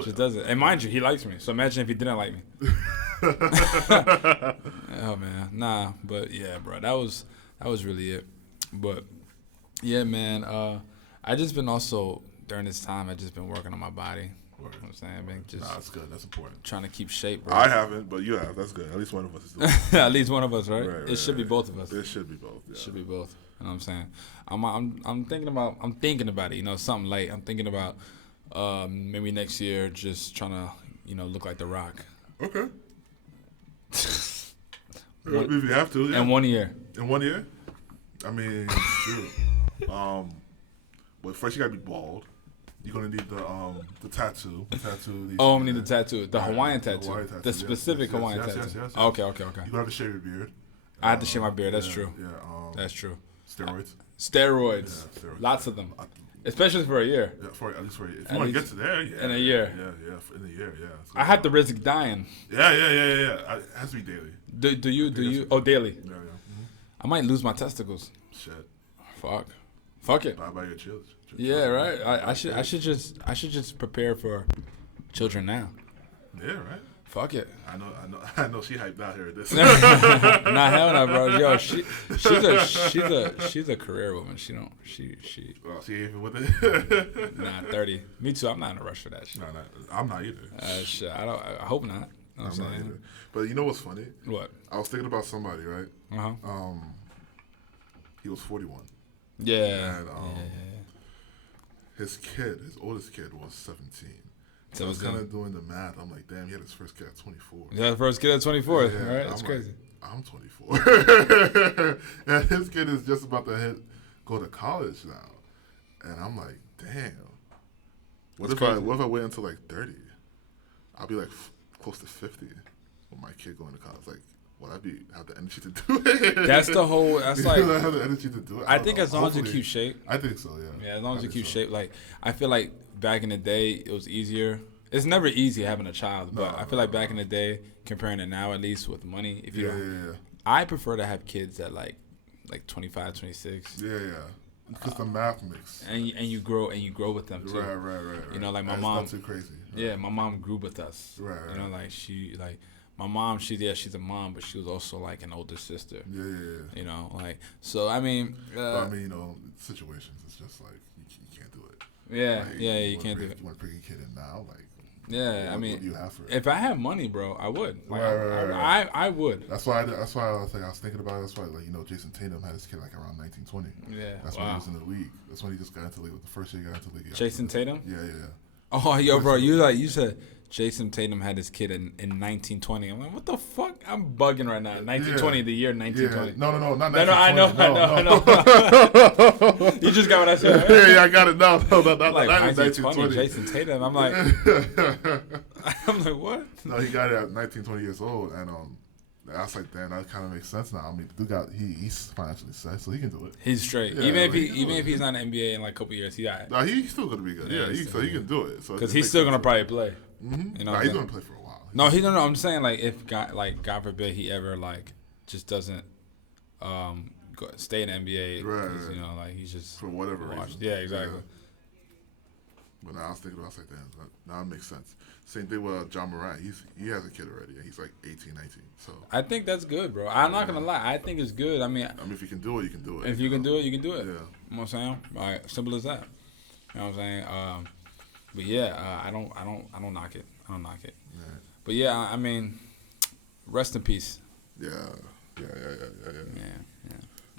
Just does it. And mind you, he likes me. So imagine if he didn't like me. Oh man, nah. But yeah, bro, that was really it. But yeah, man. I just been also during this time. I just been working on my body. You know what I'm saying? I've been just that's good. That's important. Trying to keep shape, bro. I haven't, but you have. That's good. At least one of us is doing it. At least one of us, right? Right, It should be both of us. It should be both. Yeah. It should be both. You know what I'm saying? I'm thinking about it. You know, something light. I'm thinking about maybe next year just trying to look like The Rock. Okay. If you have to. Yeah. In 1 year. In 1 year? I mean, shoot. But first you gotta be bald. You're gonna need the tattoo. I'm gonna need the tattoo. The Hawaiian tattoo. The specific Hawaiian tattoo. Yes. Okay. You gotta have to shave your beard. I have to shave my beard. That's true. Yeah. That's true. Steroids. Steroids. Lots of them. Especially for a year. Yeah, at least for a year. If you want to get to there, yeah. In a year. Yeah, in a year, yeah. I have to risk dying. Yeah. It has to be daily. Do you? Oh, daily. Yeah. Mm-hmm. I might lose my testicles. Shit. Fuck it. Bye your children. Yeah, right. I should just prepare for children now. Yeah, right. Fuck it. I know she hyped out here at this. Nah, hell no, bro. Yo, she's a career woman. She ain't even with it. Nah, 30. Me too. I'm not in a rush for that shit. No, I'm not either. Shit. I hope not. I'm not either. But you know what's funny? What? I was thinking about somebody, right? Uh-huh. He was 41. Yeah. And his oldest kid was 17. So I was kind of doing the math. I'm like, damn, he had his first kid at 24. Yeah, the first kid at 24. Yeah, right? That's crazy. Like, I'm 24. And his kid is just about to go to college now. And I'm like, damn. What if I wait until like 30? I'll be like close to 50 with my kid going to college. Like, will I have the energy to do it? That's like. Will I have the energy to do it? I think as long as you keep shape. I think so, yeah. Yeah, as long as you keep shape. Like, I feel like back in the day, it was easier. It's never easy having a child, but I feel like back in the day, comparing it now, at least with money, if you don't. I prefer to have kids at like 25, 26. Yeah. Because the math mix. And you grow with them too. Right. You know, like my mom. That's not too crazy. Right? Yeah, my mom grew with us. Right. You know, like my mom, she's a mom, but she was also like an older sister. Yeah. You know, like, so I mean. Situations, it's just like you can't do it. Yeah, you can't do it. You want to bring a kid in now, like. Yeah, what do you have for it? If I have money, bro, I would. Like, right. I would. That's why I was thinking about it. That's why, Jason Tatum had his kid like around 1920. Yeah, that's when he was in the league. That's when he just got into the league. The first year he got into the league. Jason Tatum? Yeah. Oh, yo, bro, you said Jason Tatum had his kid in 1920. I'm like, what the fuck? I'm bugging right now. 1920, the year 1920. Yeah. No, not 1920. No, I know. You just got what I said. Right? Yeah, I got it. No, not like 1920. Jason Tatum. I'm like, what? No, he got it at 19, 20 years old, and I was like, damn, that kind of makes sense now. I mean, the dude he's financially set, so he can do it. He's straight. Even if he's not in the NBA in like a couple years, he's still gonna be good. Yeah, so he can do it. So because he's still gonna probably play. Mm-hmm. You know, he's gonna play for a while. No, he don't know. I'm saying like if God forbid he ever like just doesn't stay in the NBA. Right. You know, like he's just for whatever reason. Yeah, exactly. But now I was like, damn, now it makes sense. Same thing with John Morant. He has a kid already, and he's like 18, 19. So I think that's good, bro. I'm not gonna lie. I think it's good. I mean, if you can do it, you can do it. If you can do it, you can do it. Yeah. You know what I'm saying? Like, simple as that. You know what I'm saying? But yeah, I don't knock it. I don't knock it. Yeah. But yeah, I mean, rest in peace Yeah. Yeah.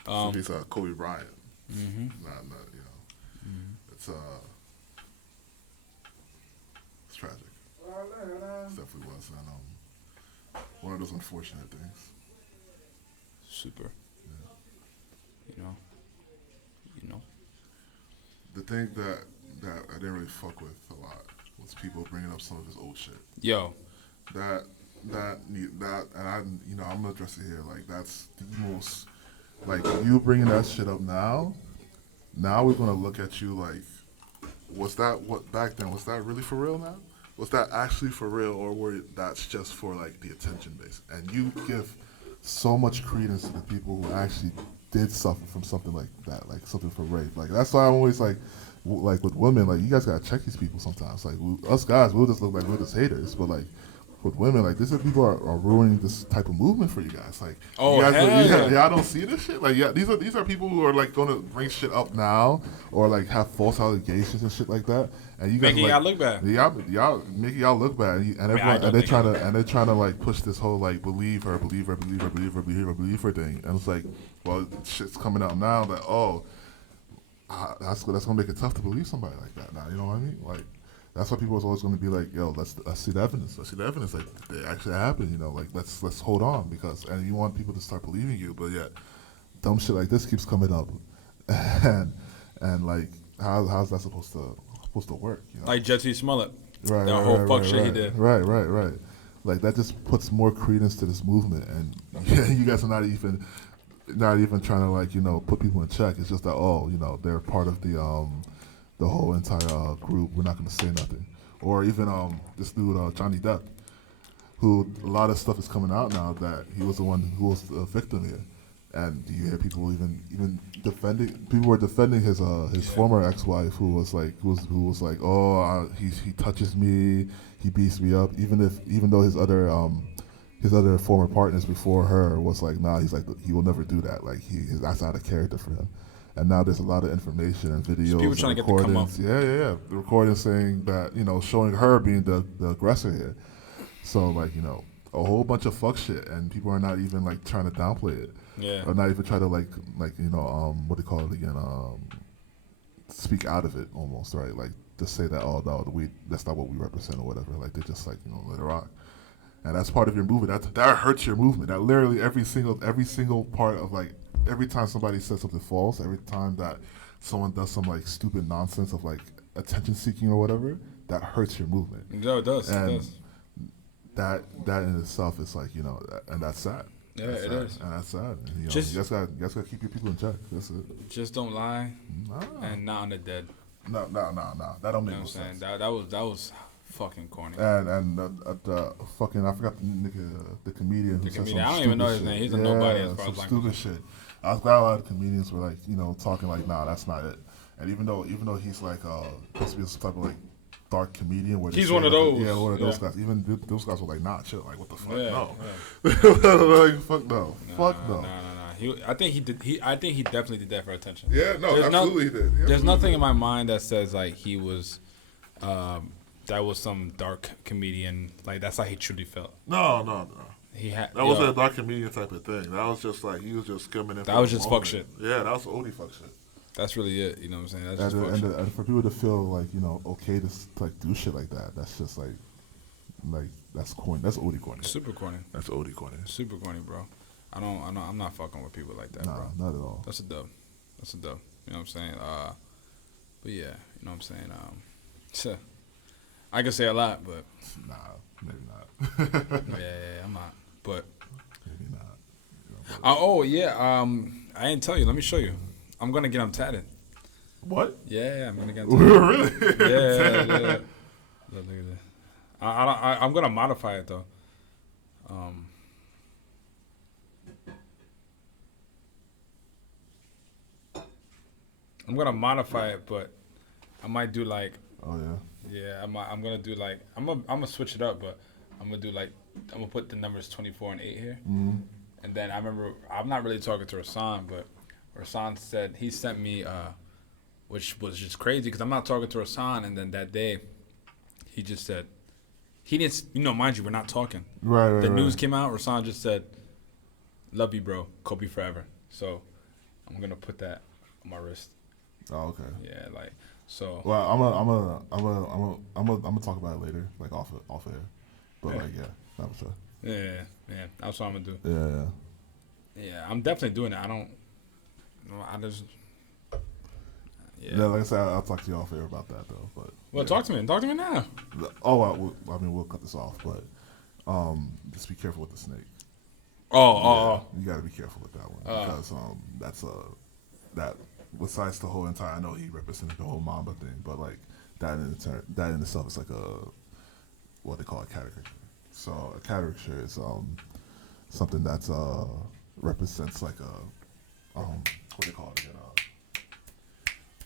So he's Kobe Bryant. Mm-hmm. Not you know. It's it's tragic. It definitely was, and one of those unfortunate things. Super. You know. The thing that I didn't really fuck with a lot was people bringing up some of his old shit. Yo. That and I'm gonna address it here. Like that's the most like you bringing that shit up now. Now we're gonna look at you like, was that what back then? Was that really for real now? Was that actually for real, or were that's just for like the attention base? And you give so much credence to the people who actually did suffer from something like that, like something for rape. Like that's why I'm always like with women, like you guys gotta check these people sometimes. Like us guys, we'll just look like we're just haters, but like with women, like this is people are ruining this type of movement for you guys. Like, oh, you guys hell y'all don't see this shit. Like, yeah, these are people who are like going to bring shit up now, or like have false allegations and shit like that. And you guys making y'all look bad. Y'all making y'all look bad, and everyone and they're trying to like push this whole like believe her thing. And it's like, well, shit's coming out now that that's gonna make it tough to believe somebody like that now. You know what I mean? Like. That's why people are always going to be like, yo, let's see the evidence. Let's see the evidence. Like, it actually happened, you know. Like, let's hold on and you want people to start believing you, but yet, dumb shit like this keeps coming up, and like, how's that supposed to work? You know? Like Jesse Smollett, right? That whole fuck shit he did. Right. Like that just puts more credence to this movement, and you guys are not even trying to like put people in check. It's just that they're part of the whole entire group. We're not going to say nothing. Or even this dude, Johnny Depp, who a lot of stuff is coming out now that he was the one who was the victim here. And do you hear people even defending? People were defending his former ex-wife, who was like, he touches me, he beats me up. Even though his other former partners before her was like, nah, he's like, he will never do that. Like that's not a character for him. And now there's a lot of information and videos, so people trying to get the come up. Yeah. The recording saying that, showing her being the aggressor here. So like, a whole bunch of fuck shit, and people are not even like trying to downplay it. Yeah. Or not even try to what do you call it again? Speak out of it almost, right? Like to say that that's not what we represent or whatever. Like they just like let it rock. And that's part of your movement. That hurts your movement. That literally every single part of like. Every time somebody says something false, every time that someone does some like stupid nonsense of like attention seeking or whatever, that hurts your movement. No, it does. And it does. That in itself is like and that's sad. Yeah, that's it sad. is. And that's sad. And, you just gotta keep your people in check. That's it. Just don't lie, and not on the dead. No. That don't make no sense. That was fucking corny. And the fucking I forgot the nigga, the comedian. The comedian. I don't even know his name. He's a nobody as far as like stupid shit. I was glad a lot of comedians were like, talking like, nah, that's not it. And even though he's like supposed to be some type of like dark comedian, where he's one of those. Yeah, one of those guys. Even those guys were like, nah, chill. Like, what the fuck? Yeah, no. Yeah. Like, fuck no. Fuck no. I think he definitely did that for attention. Yeah, no, absolutely he did. There's nothing in my mind that says like he was, that was some dark comedian. Like that's how he truly felt. No. That wasn't a dark comedian type of thing. That was just like he was just skimming it. That was just fuck shit. Yeah, that was OD fuck shit. That's really it. You know what I'm saying? That's just fuck shit. And for people to feel like okay to like do shit like that, that's just like that's corny. That's OD corny. Super corny. That's OD corny. Super corny, bro. I'm not fucking with people like that, bro. Not at all. That's a dub. You know what I'm saying? But yeah, you know what I'm saying? I can say a lot, but nah, maybe not. yeah, I'm not. But maybe not. I didn't tell you. Let me show you. I'm gonna get him tatted. What? Yeah, I'm gonna get him tatted. Really? Yeah. Look at this. I'm gonna modify it though. I'm gonna modify it, but I might do like. Oh yeah. Yeah, I'm gonna do like I'm gonna switch it up, but I'm gonna do like I'm gonna put the numbers 24 and 8 here, and then I remember I'm not really talking to Rasan, but Rasan said he sent me, which was just crazy because I'm not talking to Rasan, and then that day, he just said, he didn't, mind you, we're not talking. Right. The news came out. Rasan just said, love you, bro. Kobe forever. So I'm gonna put that on my wrist. Oh, okay. Yeah, like so. Well, I'm gonna talk about it later, like off air. But Yeah. like, yeah, that was sure. Yeah, that's what I'm gonna do. Yeah. I'm definitely doing it. I just. Yeah. Yeah, like I said, I'll talk to you off air about that though. But Well, talk to me now. Oh, we'll cut this off, but just be careful with the snake. You got to be careful with that one because that's that. Besides the whole entire, I know he represented the whole Mamba thing, but like that in itself is like what they call a caricature. So a caricature is something that's represents like a what they call it again,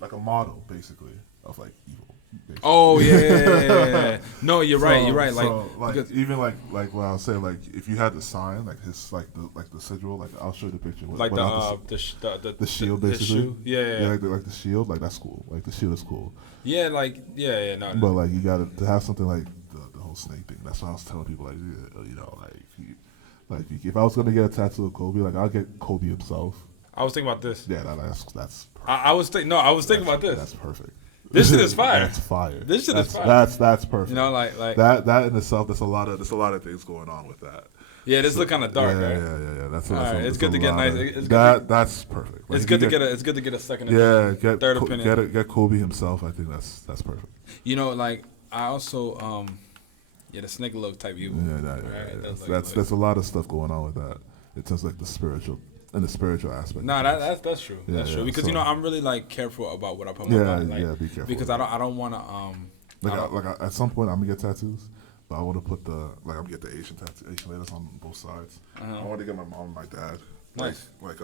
like a model basically of like evil. Basically. Oh yeah. No, you're right. You're right. Like even like what I'll say, like if you had the sign, like his like the sigil, like I'll show you the picture. Like the shield basically. Yeah. Like the shield, like that's cool. Like the shield is cool. Yeah, no. But like you got to have something like the whole snake thing. That's why I was telling people like if I was gonna get a tattoo of Kobe, like I'll get Kobe himself. I was thinking about this. Yeah, that's. Perfect. I was thinking about this. That's perfect. This shit is fire. That's fire. This shit is fire. That's perfect. You know, like that in itself. There's a lot of things going on with that. Yeah, this look kind of dark, right? Yeah. That's it's good to get nice. That's perfect. Like, it's good to get a second. Yeah, third opinion. Get Kobe himself. I think that's perfect. You know, like I also the snake look type evil. Yeah. There's a lot of stuff going on with that. It turns like the spiritual aspect. No, that's true. That's true because I'm really like careful about what I put on my body. Like, be careful because I don't want to at some point I'm gonna get tattoos, but I want to put I'm gonna get the Asian letters on both sides. I want to get my mom and my dad nice like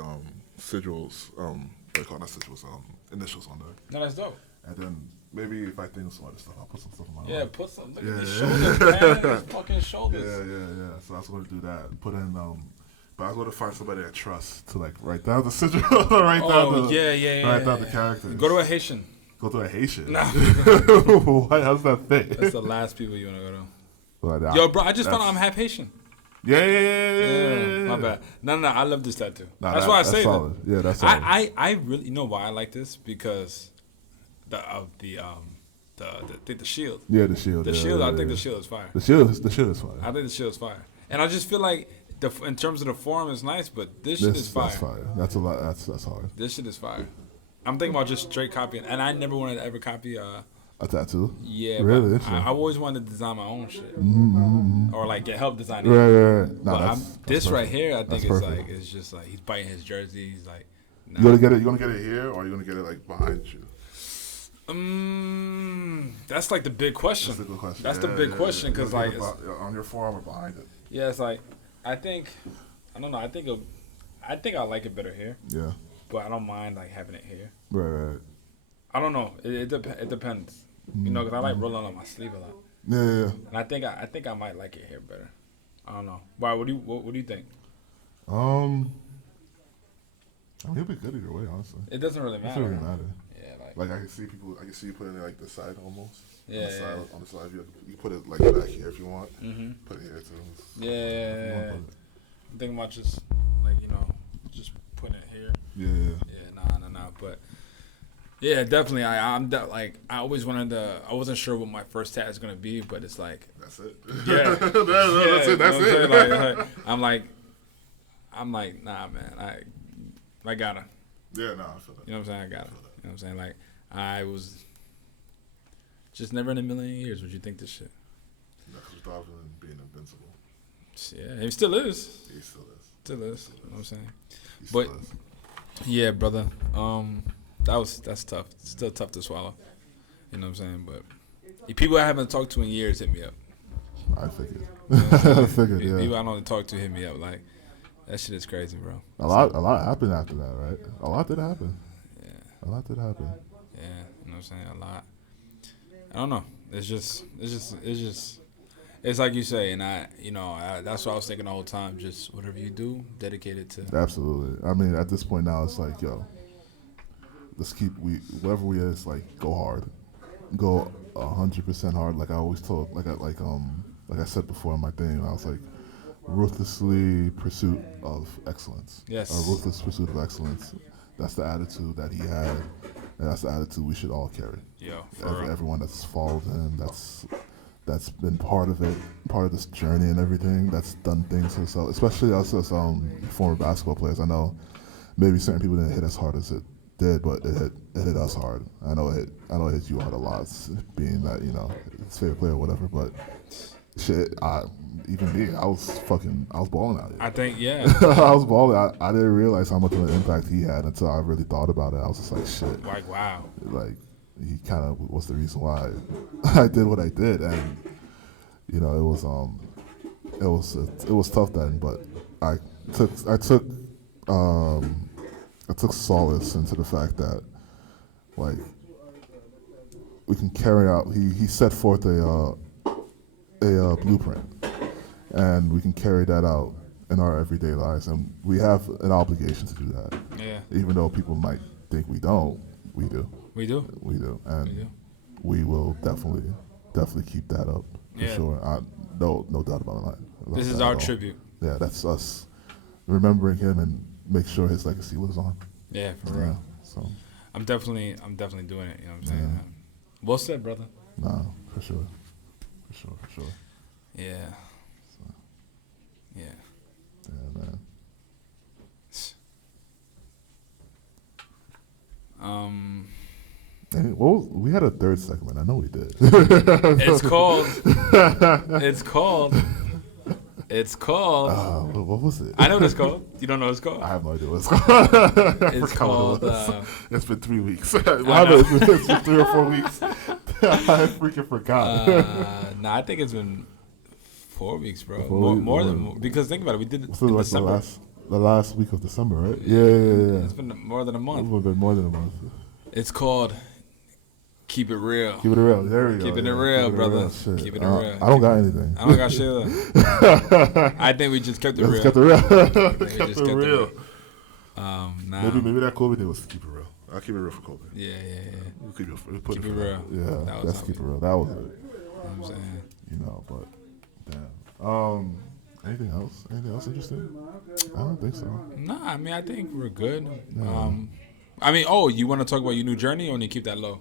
sigils what do you call not sigils initials on there. No, that's dope. And then maybe if I think of some other stuff, I'll put some stuff on my arm. Put some. Look at these shoulders, man. These fucking shoulders. Yeah. So I was gonna do that. Put in but I was going to find somebody I trust to like write down the sigil, write down the characters. Go to a Haitian. Nah. Why? How's that fit? That's the last people you want to go to. But, yo, bro, I just found out I'm half Haitian. Yeah. My bad. No, I love this tattoo. Nah, that's why I say solid. that. Yeah, that's solid. I really, you know why I like this? Because the shield. Yeah, the shield. The shield. I think the shield is fire. The shield is fire. I think the shield is fire, and I just feel like in terms of the form is nice, but this shit is fire. That's fire. That's a lot. That's hard. This shit is fire. I'm thinking about just straight copying, and I never wanted to ever copy a tattoo. Yeah, really. I always wanted to design my own shit, or like get help design it. Right. No, but this perfect. right here, I think it's just like he's biting his jersey. He's like, nah. You gonna get it here, or you gonna get it like behind you? That's like the big question. That's the big question because like on your forearm or behind it. Yeah, it's like I don't know. I think I like it better here. Yeah. But I don't mind like having it here. Right. I don't know. It depends. You know, because I like rolling on my sleeve a lot. Yeah. And I think I might like it here better. I don't know. Why? What do you think? I mean, it'll be good either way, honestly. It doesn't really matter. It doesn't really matter. Yeah, like I can see you put it in like the side almost. Yeah. On the side, you put it like back here if you want. Mm-hmm. Put it here too. Yeah. I'm thinking about just like just putting it here. Yeah. Yeah. Nah. But yeah, definitely. I always wanted to. I wasn't sure what my first tat is gonna be, but it's like that's it. Yeah. That's it. I'm like, nah, man. I gotta. Yeah, no, I feel that. You know what I'm saying? I gotta. You know what I'm saying? Like, I was just never in a million years would you think this shit. Yeah, because we thought of him being invincible. Yeah, he still is. He still is. Still is. You know what I'm saying? But yeah, brother. That's tough. It's still tough to swallow. You know what I'm saying? But people I haven't talked to in years hit me up. I figured. I figured. Yeah. People I don't talk to hit me up. Like that shit is crazy, bro. A lot happened after that, right? A lot did happen. Yeah. A lot did happen. Yeah, you know what I'm saying? A lot. I don't know. It's just. It's like you say, and that's what I was thinking the whole time. Just whatever you do, dedicate it to. Absolutely. I mean, at this point now, it's like, yo, let's whatever we is, like, go hard, go 100% hard. Like I always told, like I said before in my thing, I was like, ruthlessly pursuit of excellence. Yes. A ruthless pursuit of excellence. That's the attitude that he had, and that's the attitude we should all carry. Yo, for real. Everyone that's followed him, that's been part of it, part of this journey and everything, that's done things for himself, especially us as former basketball players. I know maybe certain people didn't hit as hard as it did, but it hit us hard. I know it hit you hard a lot, being that, it's favorite player or whatever, but shit, even me, I was balling out here. I think, yeah. I was balling. I didn't realize how much of an impact he had until I really thought about it. I was just like, shit. Like, wow. Like, he kind of was the reason why I did what I did, and it was tough then, but I took solace into the fact that, like, we can carry out. He set forth a blueprint, and we can carry that out in our everyday lives, and we have an obligation to do that. Yeah. Even though people might think we don't, we do. We do. We do, and We do. we will definitely keep that up for sure. No doubt about it. This is our tribute. Yeah, that's us remembering him and make sure his legacy lives on. Yeah, for real. So I'm definitely doing it. You know what I'm saying? Well said, brother. nah, for sure. Yeah. Yeah. Yeah, man. We had a third segment. I know we did. It's called. What was it? I know what it's called. You don't know what it's called? I have no idea what it's called. It's called. It's been 3 weeks. It's been 3 or 4 weeks. I freaking forgot. Nah, I think it's been 4 weeks, bro. 4 weeks, More than because think about it. We did it in like December. the last week of December, right? Yeah. It's been more than a month. It's been more than a month. It's called Keep It Real. Keep it real. There we go. Keeping it real, brother. Shit. Keeping it real. I don't got anything. I don't got shit either. I think we just kept it real. Kept it real. Kept it real. Nah. Maybe that Kobe thing was to keep it real. I'll keep it real for Kobe. Yeah. We'll keep Keep it real. Yeah, that's keep it real. That was it. You know what I'm saying? But damn. Anything else? Anything else interesting? I don't think so. Nah, I mean, I think we're good. Yeah. You want to talk about your new journey, or you keep that low?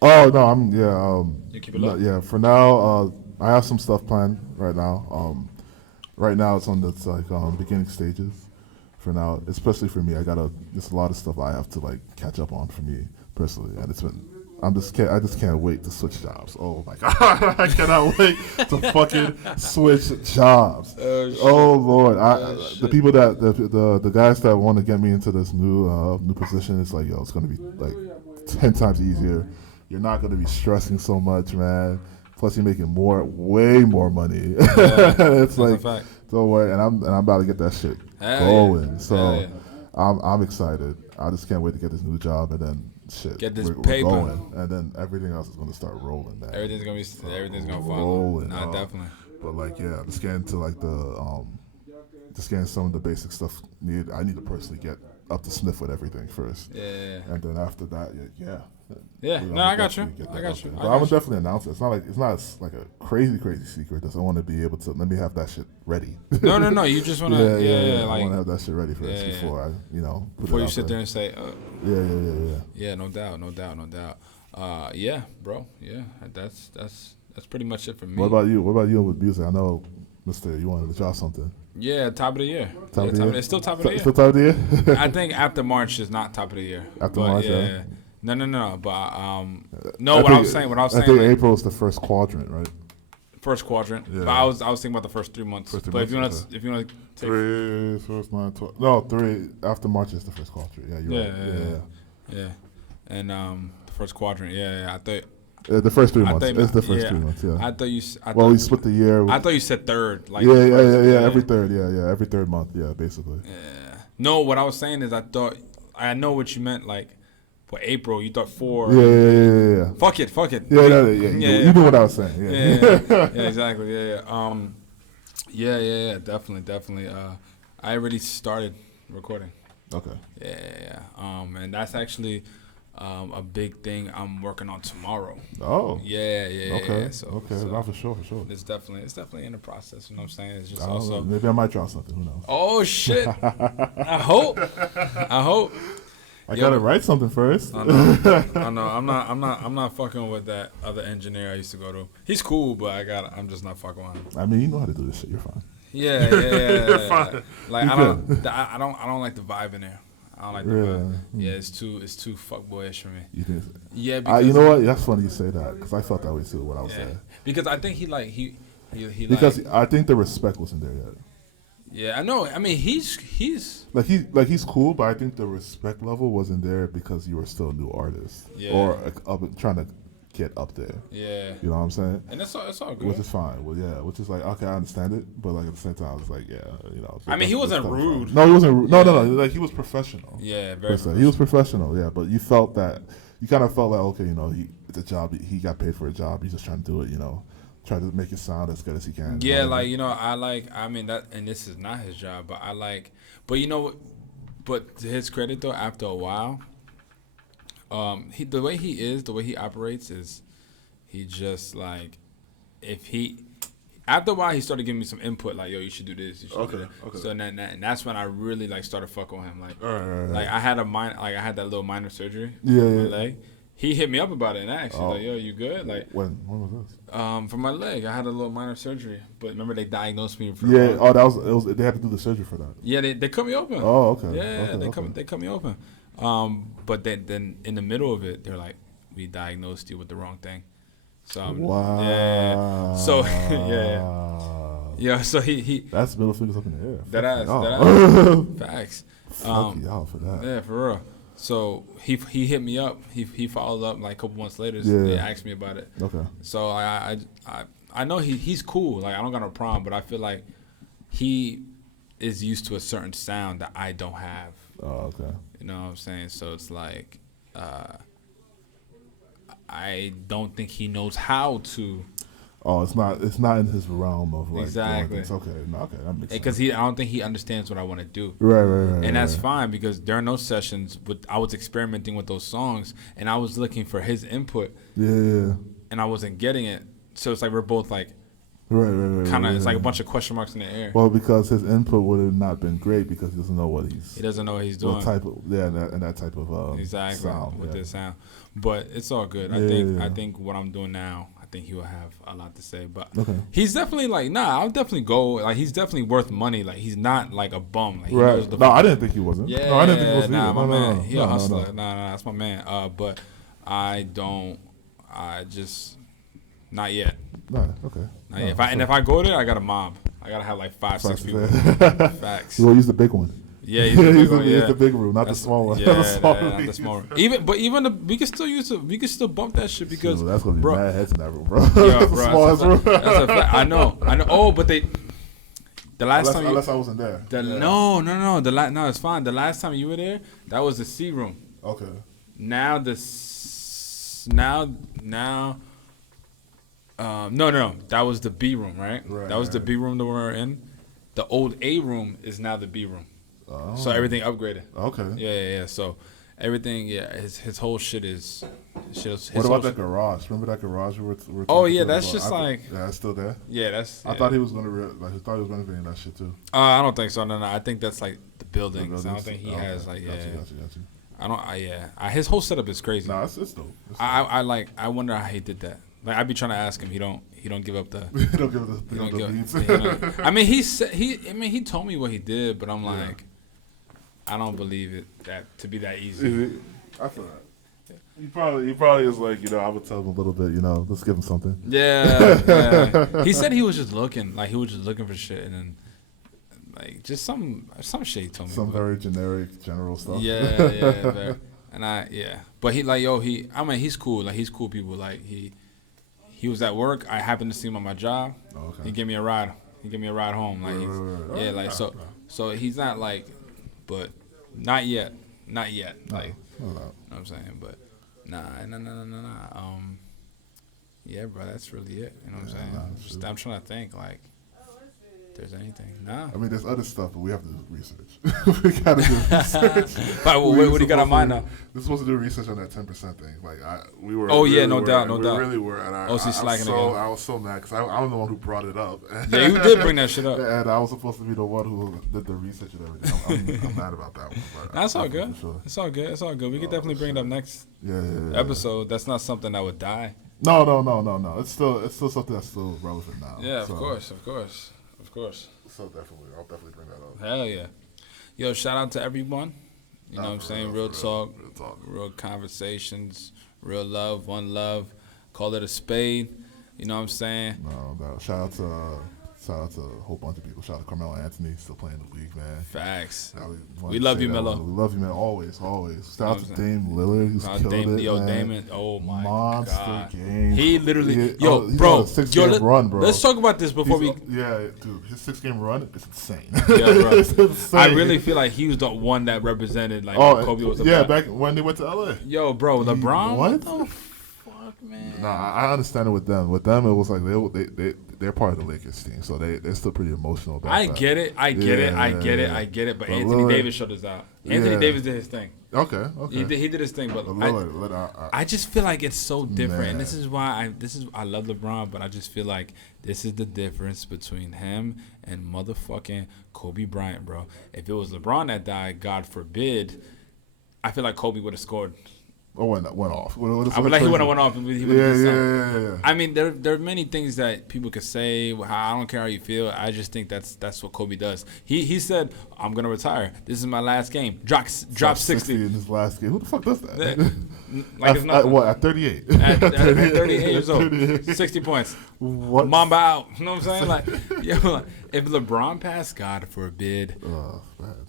Oh no, You keep it low? Yeah, for now, I have some stuff planned right now. Right now it's on the beginning stages. For now, especially for me, there's a lot of stuff I have to catch up on for me personally, and I just can't wait to switch jobs. Oh my god, I cannot wait to fucking switch jobs. Oh Lord, the people the guys that want to get me into this new position, it's it's gonna be 10 times easier. You're not gonna be stressing so much, man. Plus, you're making way more money. Yeah, it's don't worry, and I'm about to get that shit going. So I'm excited. I just can't wait to get this new job and then get this we're paper, going, and then everything else is gonna start rolling, man. Everything's gonna follow. Rolling, Nah, definitely. But just getting to just getting some of the basic stuff needed. I need to personally get up to sniff with everything first. Yeah. And then after that, Yeah. No, I got you. But I would definitely announce it. It's not like a crazy secret. Just I want to be able to let me have that shit ready. No. You just wanna I want to have that shit ready first before I put before it you out sit there and say yeah. Yeah, no doubt. Yeah, bro. Yeah, that's pretty much it for me. What about you with music? I know, Mister, you wanted to drop something. Yeah, top of the year. It's still top of the year. Still top of the year? I think after March is not top of the year. After March, yeah. No. But what I was saying. I think April is the first quadrant, right? First quadrant. Yeah. But I was thinking about the first 3 months. But if you want to take 3, 4, 9, 12. No, 3 after March is the first quadrant. Yeah, you're right. Yeah. And the first quadrant. Yeah. I thought. The first 3 months. It's the first 3 months. Yeah. I thought you. We split the year. I thought you said third. Every third. Yeah. Every third month. Yeah, basically. Yeah. No, what I was saying is I know what you meant. For April, you thought 4. Yeah. Fuck it. Yeah. You knew what I was saying. Yeah, exactly. Yeah, definitely. I already started recording. Okay. Yeah. And that's actually a big thing I'm working on tomorrow. Oh. Yeah. Okay. Yeah. So, No, for sure. It's definitely in the process. You know what I'm saying? It's just I don't also. know. Maybe I might drop something. Who knows? Oh shit! I hope. I gotta write something first. I know. I'm not fucking with that other engineer I used to go to. He's cool, but I'm just not fucking with him. I mean, you know how to do this shit. You're fine. Yeah. You're fine. Like I don't like the vibe in there. I don't like the vibe. Yeah, it's too fuckboyish for me. You think? Yeah, because you know what? That's funny you say that because I felt that way too when I was there. Because I think he because I think the respect wasn't there yet. Yeah, I know. I mean, he's he's cool, but I think the respect level wasn't there because you were still a new artist or trying to get up there. Yeah, you know what I'm saying. And it's all good, which is fine. Well, yeah, which is like okay, I understand it, but like at the same time, it's like I mean, he wasn't rude. Fine. No, he wasn't. No. Like he was professional. Yeah, very. He was professional. Yeah, but you felt that you kind of felt like okay, it's a job. He got paid for a job. He's just trying to do it. Try to make it sound as good as he can. Yeah, I mean that, and this is not his job, but but to his credit though, after a while, the way he operates is, he just like, after a while he started giving me some input like, yo, you should do this, you should do that. Okay. So and that's when I really like started fucking with him, like, like I had that little minor surgery. Yeah. On my leg. He hit me up about it and asked, like, yo, you good? Like, when was this? For my leg, I had a little minor surgery, but remember they diagnosed me for. Yeah. Oh, it was. They had to do the surgery for that. Yeah, they cut me open. Oh, okay. Yeah, they cut me open. But then in the middle of it, they're like, we diagnosed you with the wrong thing. So wow. Yeah. So yeah. So he. That's middle fingers up in the air. That ass. Facts. Fuck y'all for that. Yeah, for real. So he hit me up. He followed up like a couple months later. They asked me about it. Okay. So I know he's cool. Like I don't got no problem, but I feel like he is used to a certain sound that I don't have. Oh, okay. You know what I'm saying? So it's like I don't think he knows how to. Oh, it's not in his realm of like exactly. It's okay. No, okay, that makes sense. Because I don't think he understands what I want to do. Right. And that's fine because during those sessions, I was experimenting with those songs and I was looking for his input. Yeah. And I wasn't getting it, so it's like we're both like. Right. Kind of, it's like a bunch of question marks in the air. Well, because his input would have not been great because he doesn't know what he doesn't know what he's doing. And that type of exactly sound, with this sound, but it's all good. I think what I'm doing now. I think he will have a lot to say, but he's definitely like, I'll definitely go. Like he's definitely worth money. Like he's not like a bum. Like, right. No, I didn't think he wasn't. Yeah. No, I didn't think he was. My man. No, he a hustler. No, that's my man. But I just not yet. No, okay. Not yet. If I go there, I got a mob. I gotta have like 5-6 people. Facts. You will use the big one. Yeah, he's the big room, not the small one. Yeah, not the small room. We can still use it. We can still bump that shit because that's gonna be mad heads in that room, bro. Yeah, bro. That's a fact. I know. Oh, but the last time unless I wasn't there. No. No, it's fine. The last time you were there, that was the C room. Okay. Now no. That was the B room, right? That was the B room that we were in. The old A room is now the B room. Oh. So everything upgraded. Okay. Yeah. So everything, his whole shit is. What about that garage? Remember that garage we were oh yeah, that's just like. Yeah, it's still there. Yeah, that's. I thought he was gonna renovating that shit too. I don't think so. No. I think that's like the buildings. I don't think he has like Got you. I don't. His whole setup is crazy. Nah, it's dope. I wonder how he did that. Like I'd be trying to ask him. He don't give up the. He don't give up the beats. I mean, he told me what he did, but I'm like, I don't believe it that to be that easy. I feel that. He probably is like, I would tell him a little bit, let's give him something. Yeah. He said he was just looking, like he was just looking for shit, and then like just some shit he told me. Some very generic, general stuff. Yeah. But he's cool. Like he's cool people. Like he was at work. I happened to see him on my job. Oh, okay. He gave me a ride. home. Like so he's not like, but not yet. Like you know what I'm saying, but nah. Yeah, bro, that's really it. You know what I'm saying? I'm trying to think like there's anything. Nah. I mean, there's other stuff, but we have to do research. We gotta do research. Right, well, what do you got on mind now? We're supposed to do research on that 10% thing. Like we were. Oh yeah, really no doubt. We really were. And I was so mad because I was the one who brought it up. Yeah, you did bring that shit up. And I was supposed to be the one who did the research and everything. I'm mad about that one. But that's all good. Sure. It's all good. It's all good. We could definitely bring it up next episode. That's not something that would die. No. It's still something that's still relevant now. Yeah, of course. So definitely, I'll definitely bring that up. Hell yeah. Yo, shout out to everyone. You know what I'm saying? Real talk, real conversations, real love, one love. Call it a spade. You know what I'm saying? No, shout out to a whole bunch of people. Shout out to Carmelo Anthony, still playing the league, man. Facts. We love you, Melo. We love you, man. Always. Shout out to Dame Lillard, who's killed it. Yo, Damon. Oh my monster God. game. He literally. He's bro. on a 6-game run, bro. Let's talk about this before Yeah, dude. His 6-game run is insane. Yeah, bro. It's insane. I really feel like he was the one that represented like Kobe was. Back when they went to LA. Yo, bro, LeBron. What the fuck, man? Nah, I understand it with them. With them, it was like they're part of the Lakers team, so they're still pretty emotional about I that. get it. I get it. But Anthony Davis showed us out. Anthony Davis did his thing. Okay. He did his thing, but I just feel like it's so different. Man. And this is why I love LeBron, but I just feel like this is the difference between him and motherfucking Kobe Bryant, bro. If it was LeBron that died, God forbid, I feel like Kobe would have scored. Or went off. I would like he would have went off. Yeah. I mean, there are many things that people could say. I don't care how you feel. I just think that's what Kobe does. He said, "I'm gonna retire. This is my last game. Drop 60 in his last game. Who the fuck does that? Like it's nothing. At 38? At 38 years old, 60 points. What? Mamba out. You know what I'm saying? Like, if LeBron passed, God forbid,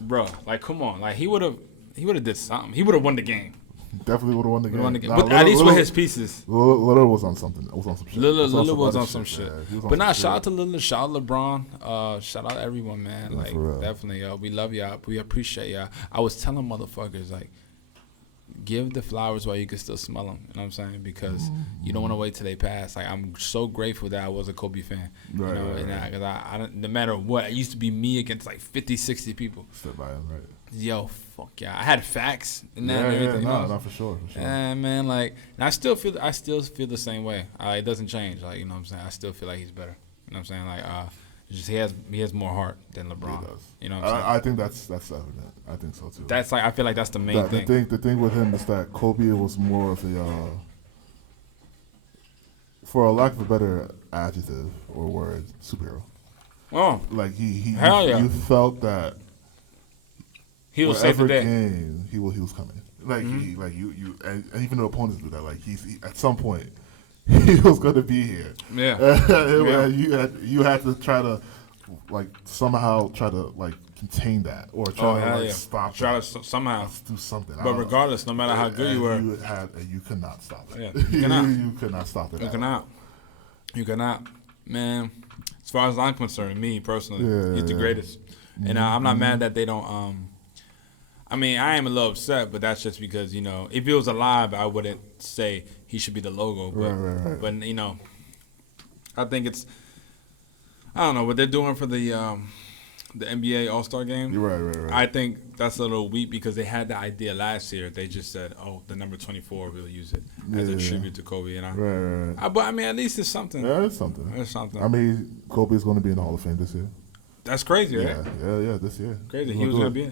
bro. Like, come on. Like, he would have did something. He would have won the game. Definitely would have won the game. But at least with his pieces. Lillard was on something. Was on some shit. Lillard was on some shit. But shout out to Lillard, shout out LeBron, shout out everyone, man. Like, definitely, yo. We love y'all. We appreciate y'all. I was telling motherfuckers, like, give the flowers while you can still smell them. You know what I'm saying? Because you don't want to wait till they pass. Like, I'm so grateful that I was a Kobe fan. Right, you know, because I don't, no matter what, it used to be me against like 50, 60 people. Stood by him, right? Yo, fuck yeah! I had facts and that and everything. Not for sure. Man, like, and I still feel the same way. It doesn't change. Like, you know what I'm saying? I still feel like he's better. You know what I'm saying? Like, just he has more heart than LeBron. He does. You know what I'm saying? I think that's evident. I think so too. That's like, I feel like that's the main thing. The thing with him is that Kobe was more of a, for a lack of a better adjective or word, superhero. Oh, like you felt that. He was saved the day. Game, he was coming. Like you, and even the opponents do that. Like he at some point, he was going to be here. Yeah. You had to try to like somehow try to like contain that or try to stop. Try to somehow do something. But regardless, no matter how good you were, you could not stop it. Yeah, you cannot. You could not stop it. You cannot. Man, as far as I'm concerned, me personally, he's the greatest. And I'm not mad that they don't. I mean, I am a little upset, but that's just because, you know, if he was alive, I wouldn't say he should be the logo. But, right. But you know, I think I don't know, what they're doing for the NBA All-Star game. You're right. I think that's a little weak because they had the idea last year. They just said, the number 24, we'll use it as a tribute to Kobe. You know? Right. But, I mean, at least it's something. Yeah, it's something. I mean, Kobe's going to be in the Hall of Fame this year. That's crazy, right? Yeah, this year. Crazy. He was going to be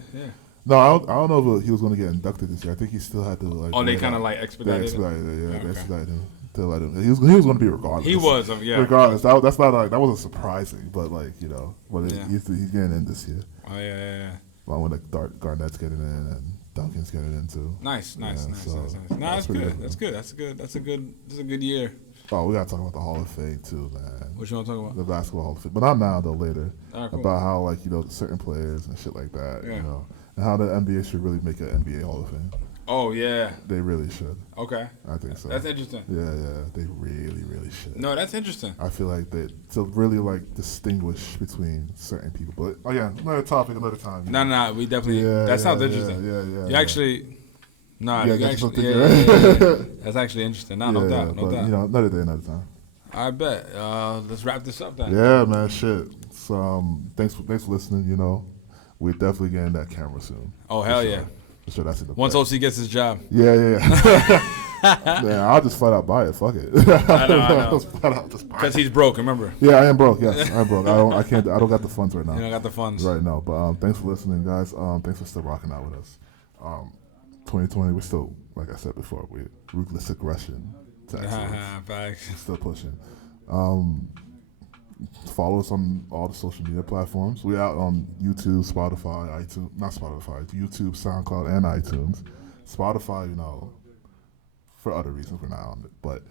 No, I don't know if he was going to get inducted this year. I think he still had to like. Oh, they kind of like expedited it. They expedited him. He was going to be regardless. He was, regardless. That's not like that wasn't surprising, but like he's getting in this year. Oh yeah. Along with like Garnett's getting in and Duncan's getting in too. Nice. No, that's good. That's a good year. Oh, we gotta talk about the Hall of Fame too, man. What you want to talk about? The Basketball Hall of Fame, but not now though. Later, cool. About how like certain players and shit like that, you know, and how the NBA should really make an NBA Hall of Fame. Oh yeah, they really should. Okay, I think so. That's interesting. Yeah, they really should. No, that's interesting. I feel like to really like distinguish between certain people. But another topic, another time. No, we definitely. That sounds interesting. Yeah. You actually. No, that's actually interesting. No doubt. You know, another day, another time. I bet. Let's wrap this up then. Yeah, man. Shit. Thanks for listening. You know, we're definitely getting that camera soon. Oh hell yeah! For sure, that's in the Once OC gets his job. Yeah. Man, I'll just flat out buy it. Fuck it. I know. Because he's broke. Remember? Yeah, I am broke. Yes, I'm broke. I don't got the funds right now. You don't got the funds right now. But thanks for listening, guys. Thanks for still rocking out with us. 2020, we're still, like I said before, we're ruthless aggression. We're still pushing. Follow us on all the social media platforms. We're out on YouTube, Spotify, iTunes, not Spotify, YouTube, SoundCloud, and iTunes. Spotify, you know, for other reasons we're not on it, but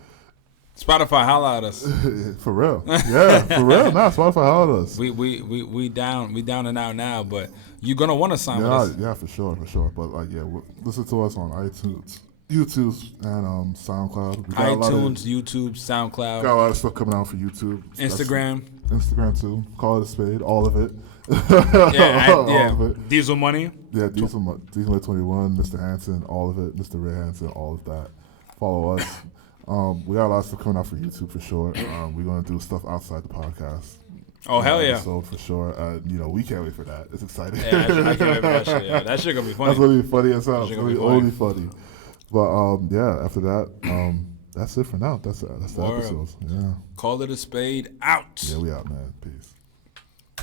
Spotify, holla at us. For real. Yeah, for real. Nah, Spotify, holla at us. We down and out now, but you're gonna want to sign with us. Yeah, for sure. But like, yeah, listen to us on iTunes, YouTube, and SoundCloud. iTunes, YouTube, SoundCloud. Got a lot of stuff coming out for YouTube. Instagram too. Call it a spade. All of it. All of it. Diesel Money. Yeah, Diesel 21, Mr. Hansen, all of it. Mr. Ray Hansen, all of that. Follow us. We got a lot of stuff coming out for YouTube for sure. We're gonna do stuff outside the podcast. Oh hell yeah! So for sure, you know, we can't wait for that. It's exciting. Yeah, I can't wait for that shit. Yeah, that shit gonna be funny. That's gonna be funny as hell. It's gonna be only funny. But yeah, after that, that's it for now. That's the episode. Yeah. Call it a spade. Out. Yeah, we out, man. Peace.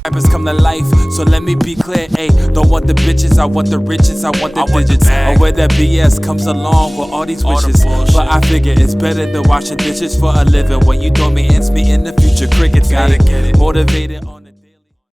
Rappers come to life, so let me be clear, ayy. Don't want the bitches, I want the riches, I want the digits. Or where that BS comes along with all these wishes. But I figure it's better than washing dishes for a living. When you throw me ends me in the future, crickets, gotta get it. Motivated on